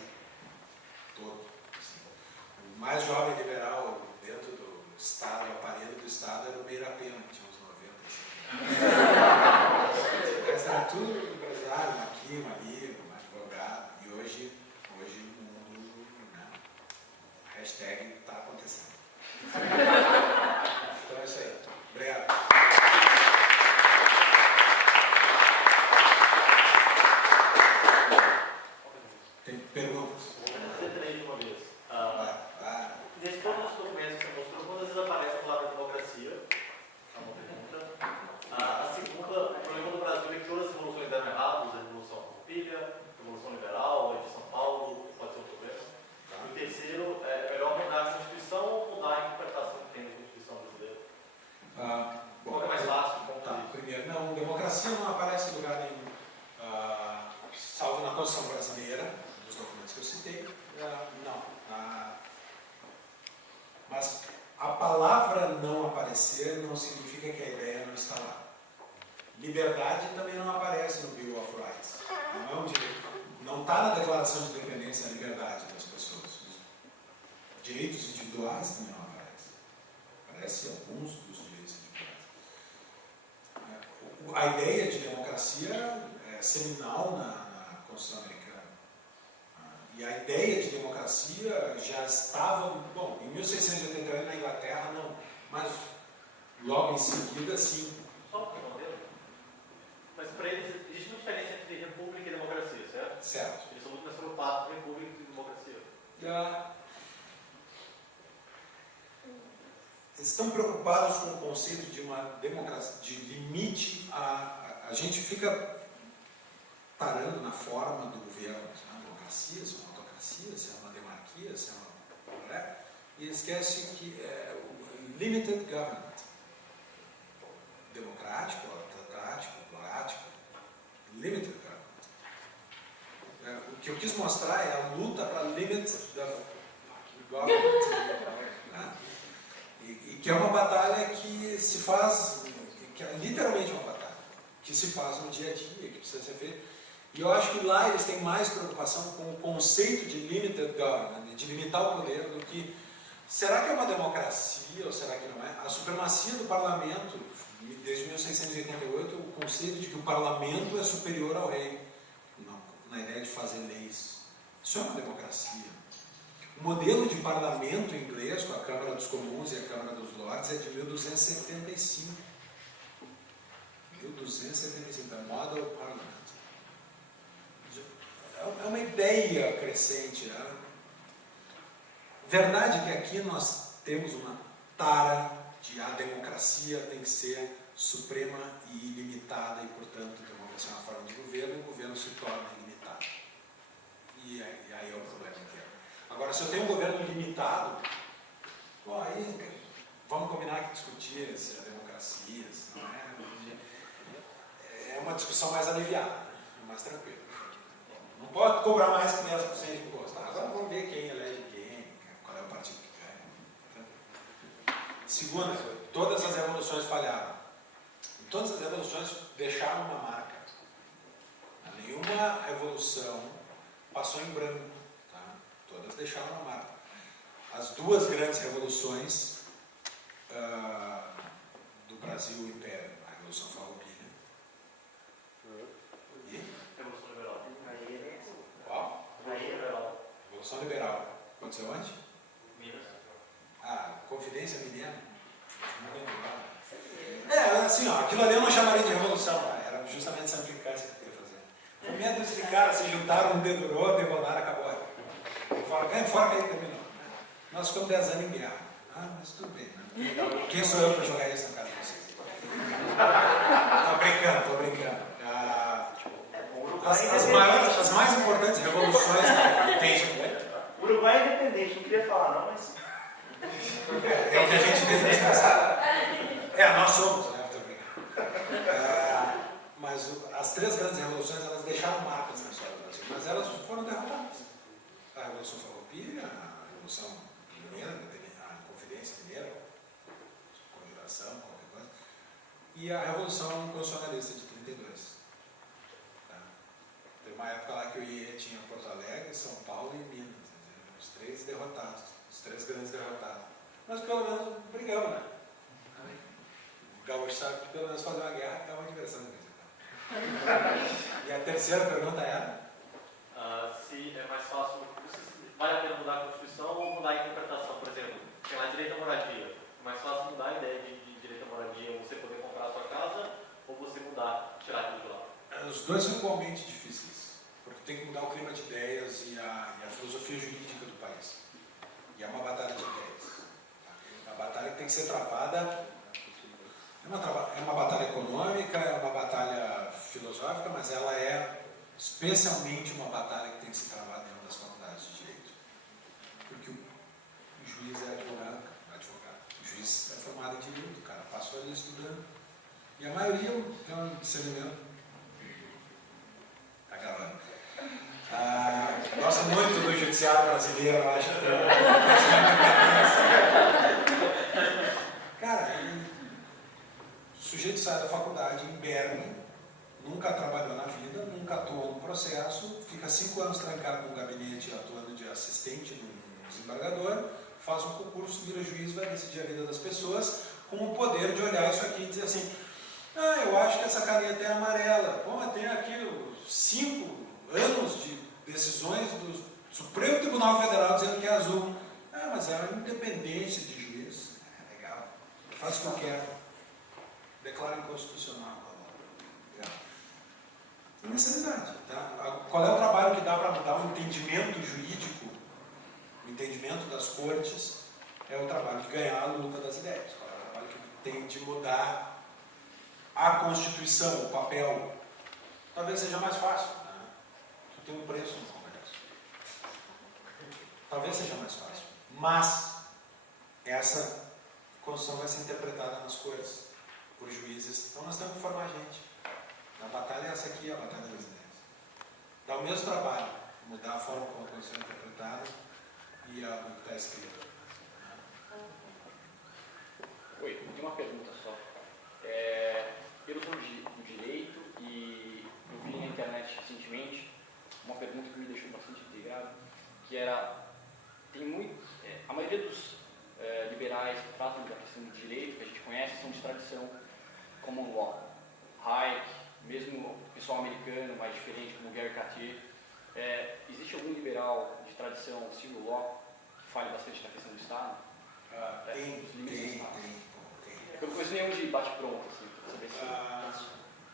Todo. Assim. O mais jovem liberal dentro do Estado, o aparelho do Estado, era o Meira Pena, que tinha uns 90. Assim. Era tudo empresário, aqui, ali, um advogado. E hoje o mundo, né? A hashtag está acontecendo. Então é isso aí. Obrigado. Tem perguntas? Você três de uma vez. Vai. Todos os documentos que você mostrou, quantas vezes aparece a palavra democracia? É uma pergunta. A segunda, o problema do Brasil é que todas as revoluções deram errado, a Revolução Farroupilha, a Revolução Liberal, a de São Paulo, pode ser um problema. E o terceiro, é melhor mudar a Constituição ou mudar a interpretação que tem da Constituição brasileira? Qual que é mais fácil? Primeiro, não, democracia não aparece em lugar nenhum, salvo na Constituição brasileira, dos documentos que eu citei, não. Mas a palavra não aparecer não significa que a ideia não está lá. Liberdade também não aparece no Bill of Rights. Não é um direito. Não está na Declaração de Independência a liberdade das pessoas. Os direitos individuais também não aparecem. Aparecem alguns dos direitos individuais. A ideia de democracia é seminal na Constituição americana. E a ideia de democracia já estava, bom, em 1688 na Inglaterra não, mas logo em seguida sim. Só para responder. Mas para eles existe uma diferença entre república e democracia, certo? Certo. Eles são muito mais preocupados com república e democracia. Eles estão preocupados com o conceito de uma democracia, de limite a gente fica parando na forma do governo, se é uma democracia, se é uma autocracia, se é uma demarquia, se é uma... Né? E esquece que é o limited government. Democrático, autocrático, plático, limited government. O que eu quis mostrar é a luta para limit government. Né? E que é uma batalha que se faz, que é literalmente uma batalha, que se faz no dia a dia, que precisa ser feito. E eu acho que lá eles têm mais preocupação com o conceito de limited government, de limitar o poder, do que será que é uma democracia ou será que não é? A supremacia do parlamento, desde 1688, o conceito de que o parlamento é superior ao rei, na ideia de fazer leis. Isso é uma democracia. O modelo de parlamento inglês, com a Câmara dos Comuns e a Câmara dos Lordes, é de 1275. 1275, da Model Parliament. É uma ideia crescente. Né? Verdade que aqui nós temos uma tara de a democracia tem que ser suprema e ilimitada e, portanto, a democracia é uma forma de governo e o governo se torna ilimitado. E aí é o problema inteiro. Agora, se eu tenho um governo limitado, bom, aí vamos combinar que discutir se é democracia, se não é. É uma discussão mais aliviada, né? Mais tranquila. Não pode cobrar mais que 10% de imposto. Agora vamos ver quem elege quem, qual é o partido que ganha. Segunda, todas as revoluções falharam. E todas as revoluções deixaram uma marca. Nenhuma revolução passou em branco. Tá? Todas deixaram uma marca. As duas grandes revoluções do Brasil Império, a Revolução Farroupilha. E Revolução Liberal. qual? Revolução Liberal. Revolução Liberal. Aconteceu onde? Minas. Ah, Confidência Mineira. Não lembro agora. É, assim, ó, aquilo ali eu não chamaria de revolução, tá? Era justamente essa implicância que eu queria fazer. Foi medo de caras se juntaram, um dedurou, debonaram, acabou. Fora que aí terminou. Nós ficamos 10 anos em guerra. Ah, mas tudo bem, né? Quem sou eu para jogar isso na cara de vocês? Tô brincando. As mais importantes revoluções que tem. O Uruguai é independente, não queria falar não, mas... É o que a gente deve pensar. Nós somos, né? Tô brincando. Mas as três grandes revoluções, elas deixaram marcas na história do Brasil, mas elas foram derrotadas. A Revolução Farroupilha, a Revolução Mineira, a Confidência Mineira, Conjuração, qualquer coisa, e a Revolução Constitucionalista de 32. Tá? Teve uma época lá que o IE tinha Porto Alegre, São Paulo e Minas, os três derrotados, os três grandes derrotados. Mas pelo menos brigamos, né? O gaúcho sabe que pelo menos fazer uma guerra é uma diversão de vez em quando. E a terceira pergunta era? Se é mais fácil, vale a pena mudar a Constituição ou mudar a interpretação? Por exemplo, tem lá direito à moradia. É mais fácil mudar a ideia de direito à moradia, você poder comprar a sua casa, ou você mudar, tirar aquilo de lá? Os dois são igualmente difíceis, porque tem que mudar o clima de ideias e a filosofia jurídica do país. E é uma batalha de ideias. É uma batalha que tem que ser travada. É uma batalha econômica, é uma batalha filosófica, mas ela é especialmente uma batalha que tem que ser travada dentro das faculdades de direito. Porque o juiz é advogado. O juiz é formado em direito, o cara passou ali estudando. E a maioria tem um discernimento. Está gravando. Gosto muito do judiciário brasileiro, eu acho que cara, o sujeito sai da faculdade em Berlim, nunca trabalhou na vida, nunca atuou no processo, fica 5 anos trancado no gabinete atuando de assistente de um desembargador, faz um concurso, vira juiz, vai decidir a vida das pessoas com o poder de olhar isso aqui e dizer assim: eu acho que essa caneta é amarela. Pô, mas tem aqui 5 anos de decisões do Supremo Tribunal Federal dizendo que é azul. Mas era independência de juiz. Legal. Faz o que eu quero. Declara inconstitucional. Legal. Necessidade. Tá? Qual é o trabalho que dá para mudar o entendimento jurídico, o entendimento das cortes? É o trabalho de ganhar a luta das ideias. Qual é o trabalho que tem de mudar a Constituição, o papel? Talvez seja mais fácil. Né? Tu tem um preço no Congresso. Talvez seja mais fácil. Mas essa Constituição vai ser interpretada nas cortes por juízes. Então nós temos que formar gente. A batalha é essa aqui, a batalha das ideias. Dá o mesmo trabalho, mudar a forma como a Constituição é interpretada e o que está escrito. Oi, tem uma pergunta só. Eu sou do direito e eu vi na internet recentemente uma pergunta que me deixou bastante intrigado, que era, a maioria dos liberais que tratam da questão do direito, que a gente conhece, são de tradição common law. Hayek, mesmo o pessoal americano mais diferente, como Gary Cartier. Existe algum liberal de tradição civil law que fale bastante da questão do Estado? Tem. Eu não conheço nenhum de bate-pronto, assim, para saber se...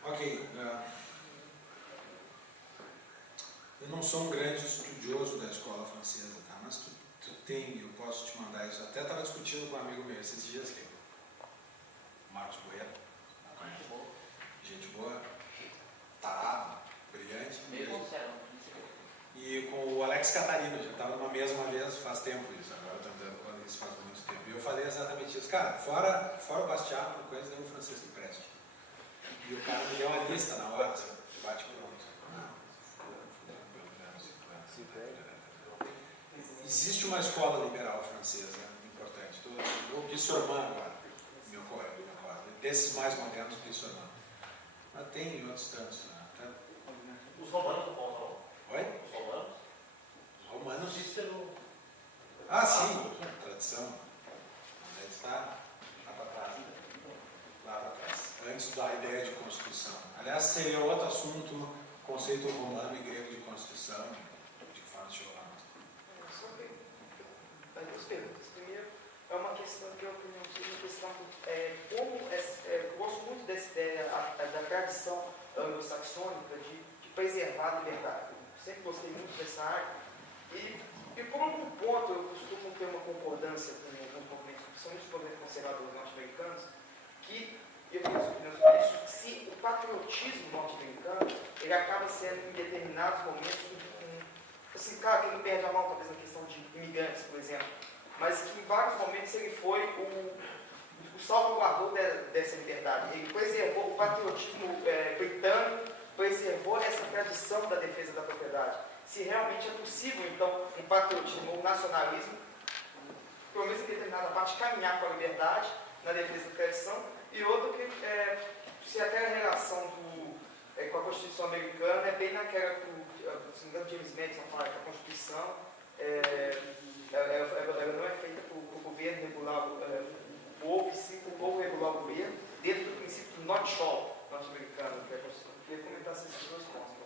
Ok. Eu não sou um grande estudioso da escola francesa, tá? Mas tu tem, eu posso te mandar isso. Até estava discutindo com um amigo meu esses dias aqui. Marcos Bueno. Gente boa, tarado, brilhante. E com o Alex Catarino, já estava numa mesa uma vez, faz tempo isso, agora estamos dando isso faz muito tempo. E eu falei exatamente isso. Cara, fora o Bastiat, não conheço nenhum francês que preste. E o cara me deu uma lista na hora, assim, de bate-pronto. Existe uma escola liberal francesa importante. O Guissorman agora, me ocorre. Desses mais modernos, Guissorman. Mas tem outros tantos. Né? Os romanos não contam. Oi? Os romanos? Os romanos. Cícero. Sim, tradição. Mas está lá para trás. Lá para trás. antes da ideia de Constituição. Aliás, seria outro assunto, conceito romano e grego de Constituição, de que forma chegou lá. Só que, duas perguntas. Primeiro, é uma questão que eu opinião sobre uma questão eu gosto muito dessa ideia da tradição anglo-saxônica de preservar a liberdade. Sempre gostei muito dessa área. E por um ponto, eu costumo ter uma concordância com alguns movimentos, principalmente os movimentos conservadores norte-americanos, que eu tenho opiniões sobre isso, se o patriotismo norte-americano, ele acaba sendo, em determinados momentos, assim, claro que ele perde a mão, talvez, na questão de imigrantes, por exemplo, mas que em vários momentos ele foi o salvaguardador dessa liberdade. Ele preservou o patriotismo britânico, preservou essa tradição da defesa da propriedade. Se realmente é possível, então, um patriotismo ou um nacionalismo, pelo menos em determinada parte, caminhar com a liberdade na defesa da tradição, e outro que, se aquela relação com a Constituição americana é bem naquela que, se não me engano, James Madison fala que a Constituição ela não é feita para o governo regular o povo, e sim para o povo regular o governo, dentro do princípio do not shall norte-americano, que é a Constituição. Eu queria comentar esses dois pontos.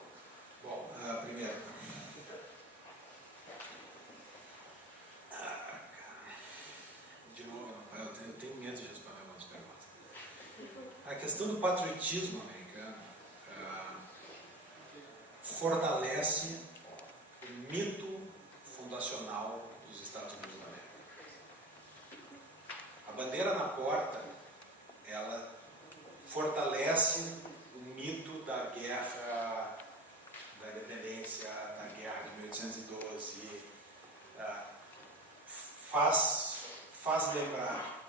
Bom, primeiro. De novo, eu tenho medo de responder algumas perguntas. A questão do patriotismo americano fortalece o mito fundacional dos Estados Unidos da América. A bandeira na porta, ela fortalece o mito da guerra da independência, da guerra de 1812, faz lembrar,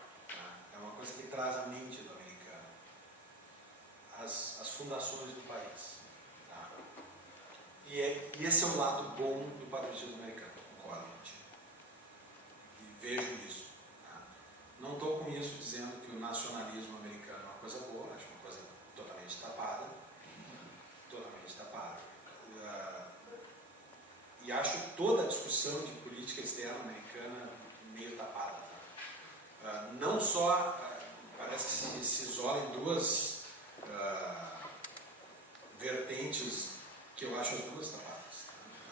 é uma coisa que traz à mente do americano, as fundações do país. E esse é o lado bom do patriotismo americano, concordo contigo. E vejo isso. Não estou com isso dizendo que o nacionalismo americano é uma coisa boa, acho uma coisa totalmente tapada. Totalmente tapada. E acho toda a discussão de política externa americana meio tapada. Não só, parece que se isola em duas vertentes que eu acho as duas tapadas.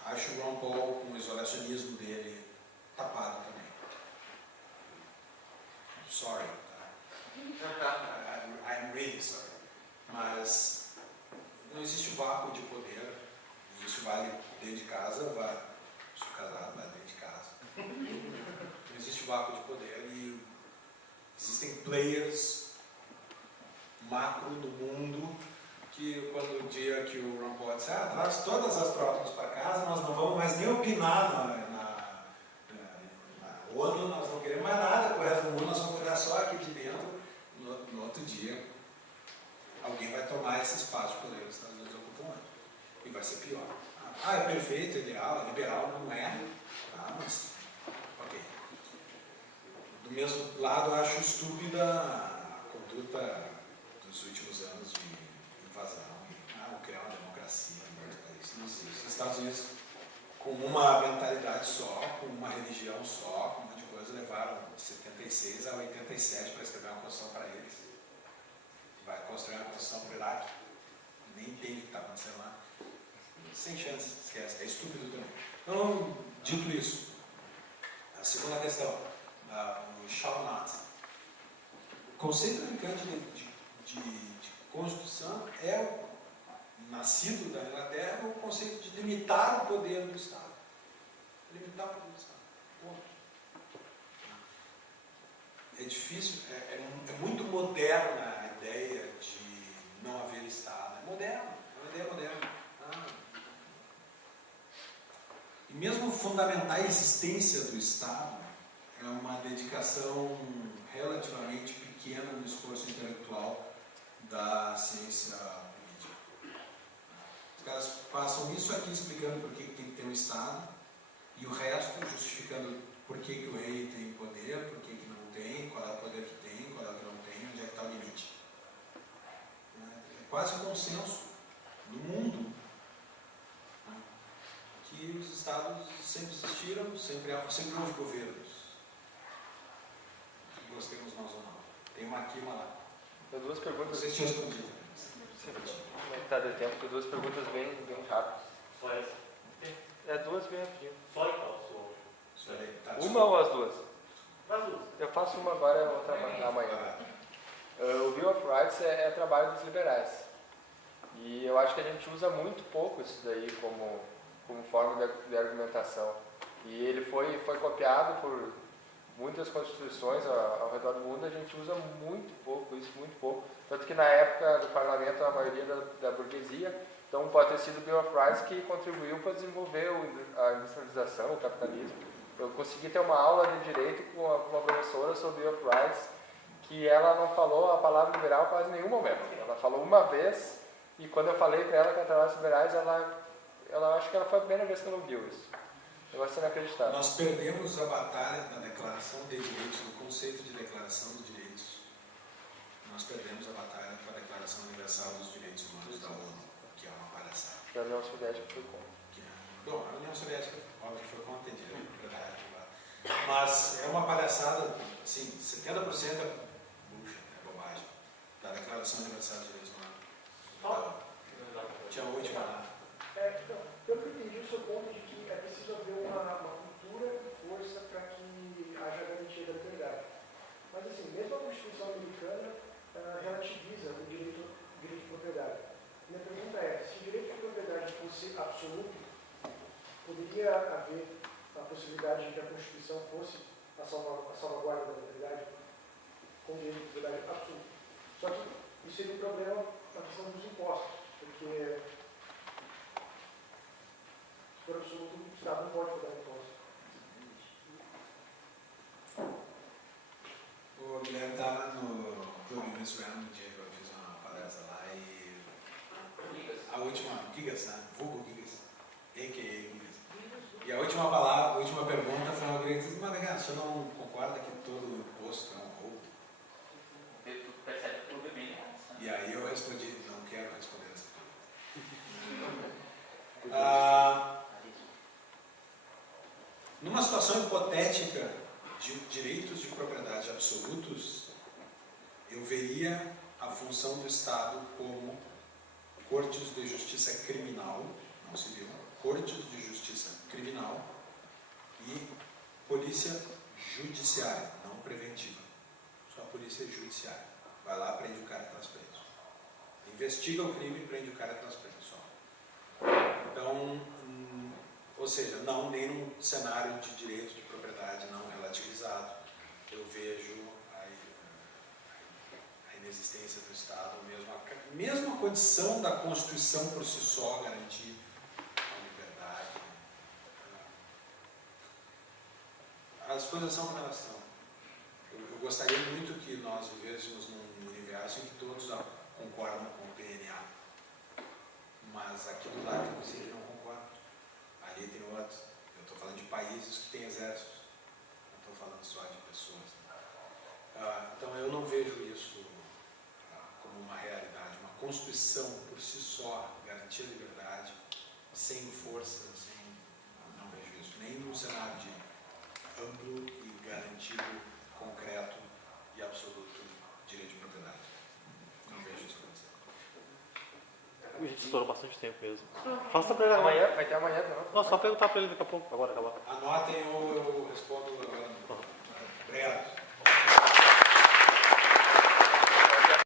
Acho o Ron Paul, com o isolacionismo dele, tapado também. Sorry. I'm really sorry. Mas não existe vácuo de poder, e isso vale dentro de casa, sou casado, vale dentro de casa. Não existe vácuo de poder e existem players macro no mundo que, quando o dia que o Ron Paul disse, traz todas as tropas para casa, nós não vamos mais nem opinar na ONU, nós não queremos mais nada com o resto do mundo, nós vamos cuidar só aqui de dentro. No outro dia, alguém vai tomar esse espaço de poder que os Estados Unidos ocupam hoje. E vai ser pior. É perfeito, ideal, liberal, não é. Mas, ok. Do mesmo lado, eu acho estúpida a conduta dos últimos anos de invasão. Vou criar uma democracia. Isso não existe. Os Estados Unidos, com uma mentalidade só, com uma religião só, com um monte de coisa, levaram de 76 a 87 para escrever uma Constituição para eles. Vai construir uma Constituição para o Iraque, nem entende o que está acontecendo lá. Sem chance, esquece, é estúpido também. Então, dito isso, a segunda questão, o shall not. O conceito americano de Constituição é, nascido da Inglaterra, o conceito de limitar o poder do Estado. Limitar o poder do Estado. Ponto. É difícil, é muito moderna a ideia de não haver Estado. É moderno, é uma ideia moderna. E mesmo fundamentar a existência do Estado é uma dedicação relativamente pequena no esforço intelectual da ciência política. Os caras passam isso aqui explicando por que tem que ter um Estado e o resto justificando por que o rei tem poder, por que não tem, qual é o poder que tem, qual é o que não tem, onde é que está o limite. É quase um consenso no mundo que os Estados sempre existiram, sempre houve governos. Gostemos nós ou não. Tem uma aqui, uma lá. Tem duas perguntas. Vocês tinham respondido. Como é que tá de tempo? Tem duas perguntas bem rápidas. Só essa. É duas bem rapidinho. Só então, sua. Isso aí, tá, Uma ou as duas? As duas. Eu faço uma agora e a outra amanhã. O Bill of Rights é trabalho dos liberais. E eu acho que a gente usa muito pouco isso daí como forma de argumentação. E ele foi copiado por muitas constituições ao redor do mundo, a gente usa muito pouco isso, muito pouco. Tanto que na época do parlamento a maioria da burguesia, então pode ter sido o Bill of Rights que contribuiu para desenvolver a industrialização, o capitalismo. Eu consegui ter uma aula de direito com uma professora sobre Bill of Rights, que ela não falou a palavra liberal quase em nenhum momento. Ela falou uma vez, e quando eu falei para ela que era trabalhos liberais, ela acho que ela foi a primeira vez que ela ouviu isso. Eu acho inacreditável. Nós perdemos a batalha da Declaração de Direitos, do conceito de Declaração de Direitos. Nós perdemos a batalha para a Declaração Universal dos Direitos Humanos da ONU, que é uma palhaçada. A União Soviética foi contra. Bom, a União Soviética, óbvio que foi contra, verdade. Mas é uma palhaçada, assim, 70% é bucha, é bobagem, da Declaração Universal dos Direitos Humanos. Só? Tinha a última lá. Então, eu entendi o seu ponto de que é preciso haver uma cultura de força para que haja garantia da liberdade. Mas, assim, mesmo a Constituição americana relativiza o direito de propriedade. Minha pergunta é, se o direito de propriedade fosse absoluto, poderia haver a possibilidade de que a Constituição fosse a salvaguarda da propriedade com o direito de propriedade absoluto. Só que isso seria um problema na questão dos impostos, porque se for absoluto, o Estado não pode pagar imposto. O Guilherme estava no Clube Venezuela no dia que eu fiz uma palestra lá e a última, Gigas, né? Vulgo Gigas, a.k.a. Gigas. E a última palavra, a última pergunta foi uma grande coisa, mas cara, o senhor não concorda que todo imposto é um roubo? Tu percebe que o clube é bem. E aí eu respondi, não quero responder essa pergunta. Numa situação hipotética de direitos de propriedade absolutos, eu veria a função do Estado como cortes de justiça criminal, não civil, cortes de justiça criminal e polícia judiciária, não preventiva, só polícia judiciária. Vai lá, prende o cara e traz preso. Investiga o crime e prende o cara e traz preso só. Então, ou seja, não nem num cenário de direito de propriedade não relativizado, eu vejo a inexistência do Estado, mesmo a condição da Constituição por si só garantir a liberdade. As coisas são como elas são. Eu gostaria muito que nós vivêssemos num universo em que todos concordam com o PNA, mas aqui do lado tem que não concordam. Ali tem outros. Eu estou falando de países que têm exércitos. Não estou falando só de pessoas. Então eu não vejo isso como uma realidade. Uma Constituição por si só garantir a liberdade, sem força, não vejo isso. Nem num cenário de amplo e garantido, concreto e absoluto direito de propriedade. Não vejo isso acontecer. A gente estourou bastante tempo mesmo. Faça pra ele agora. Amanhã, vai ter amanhã, não? Não, só perguntar pra ele daqui a pouco. Agora, acabar. Anotem ou eu respondo agora.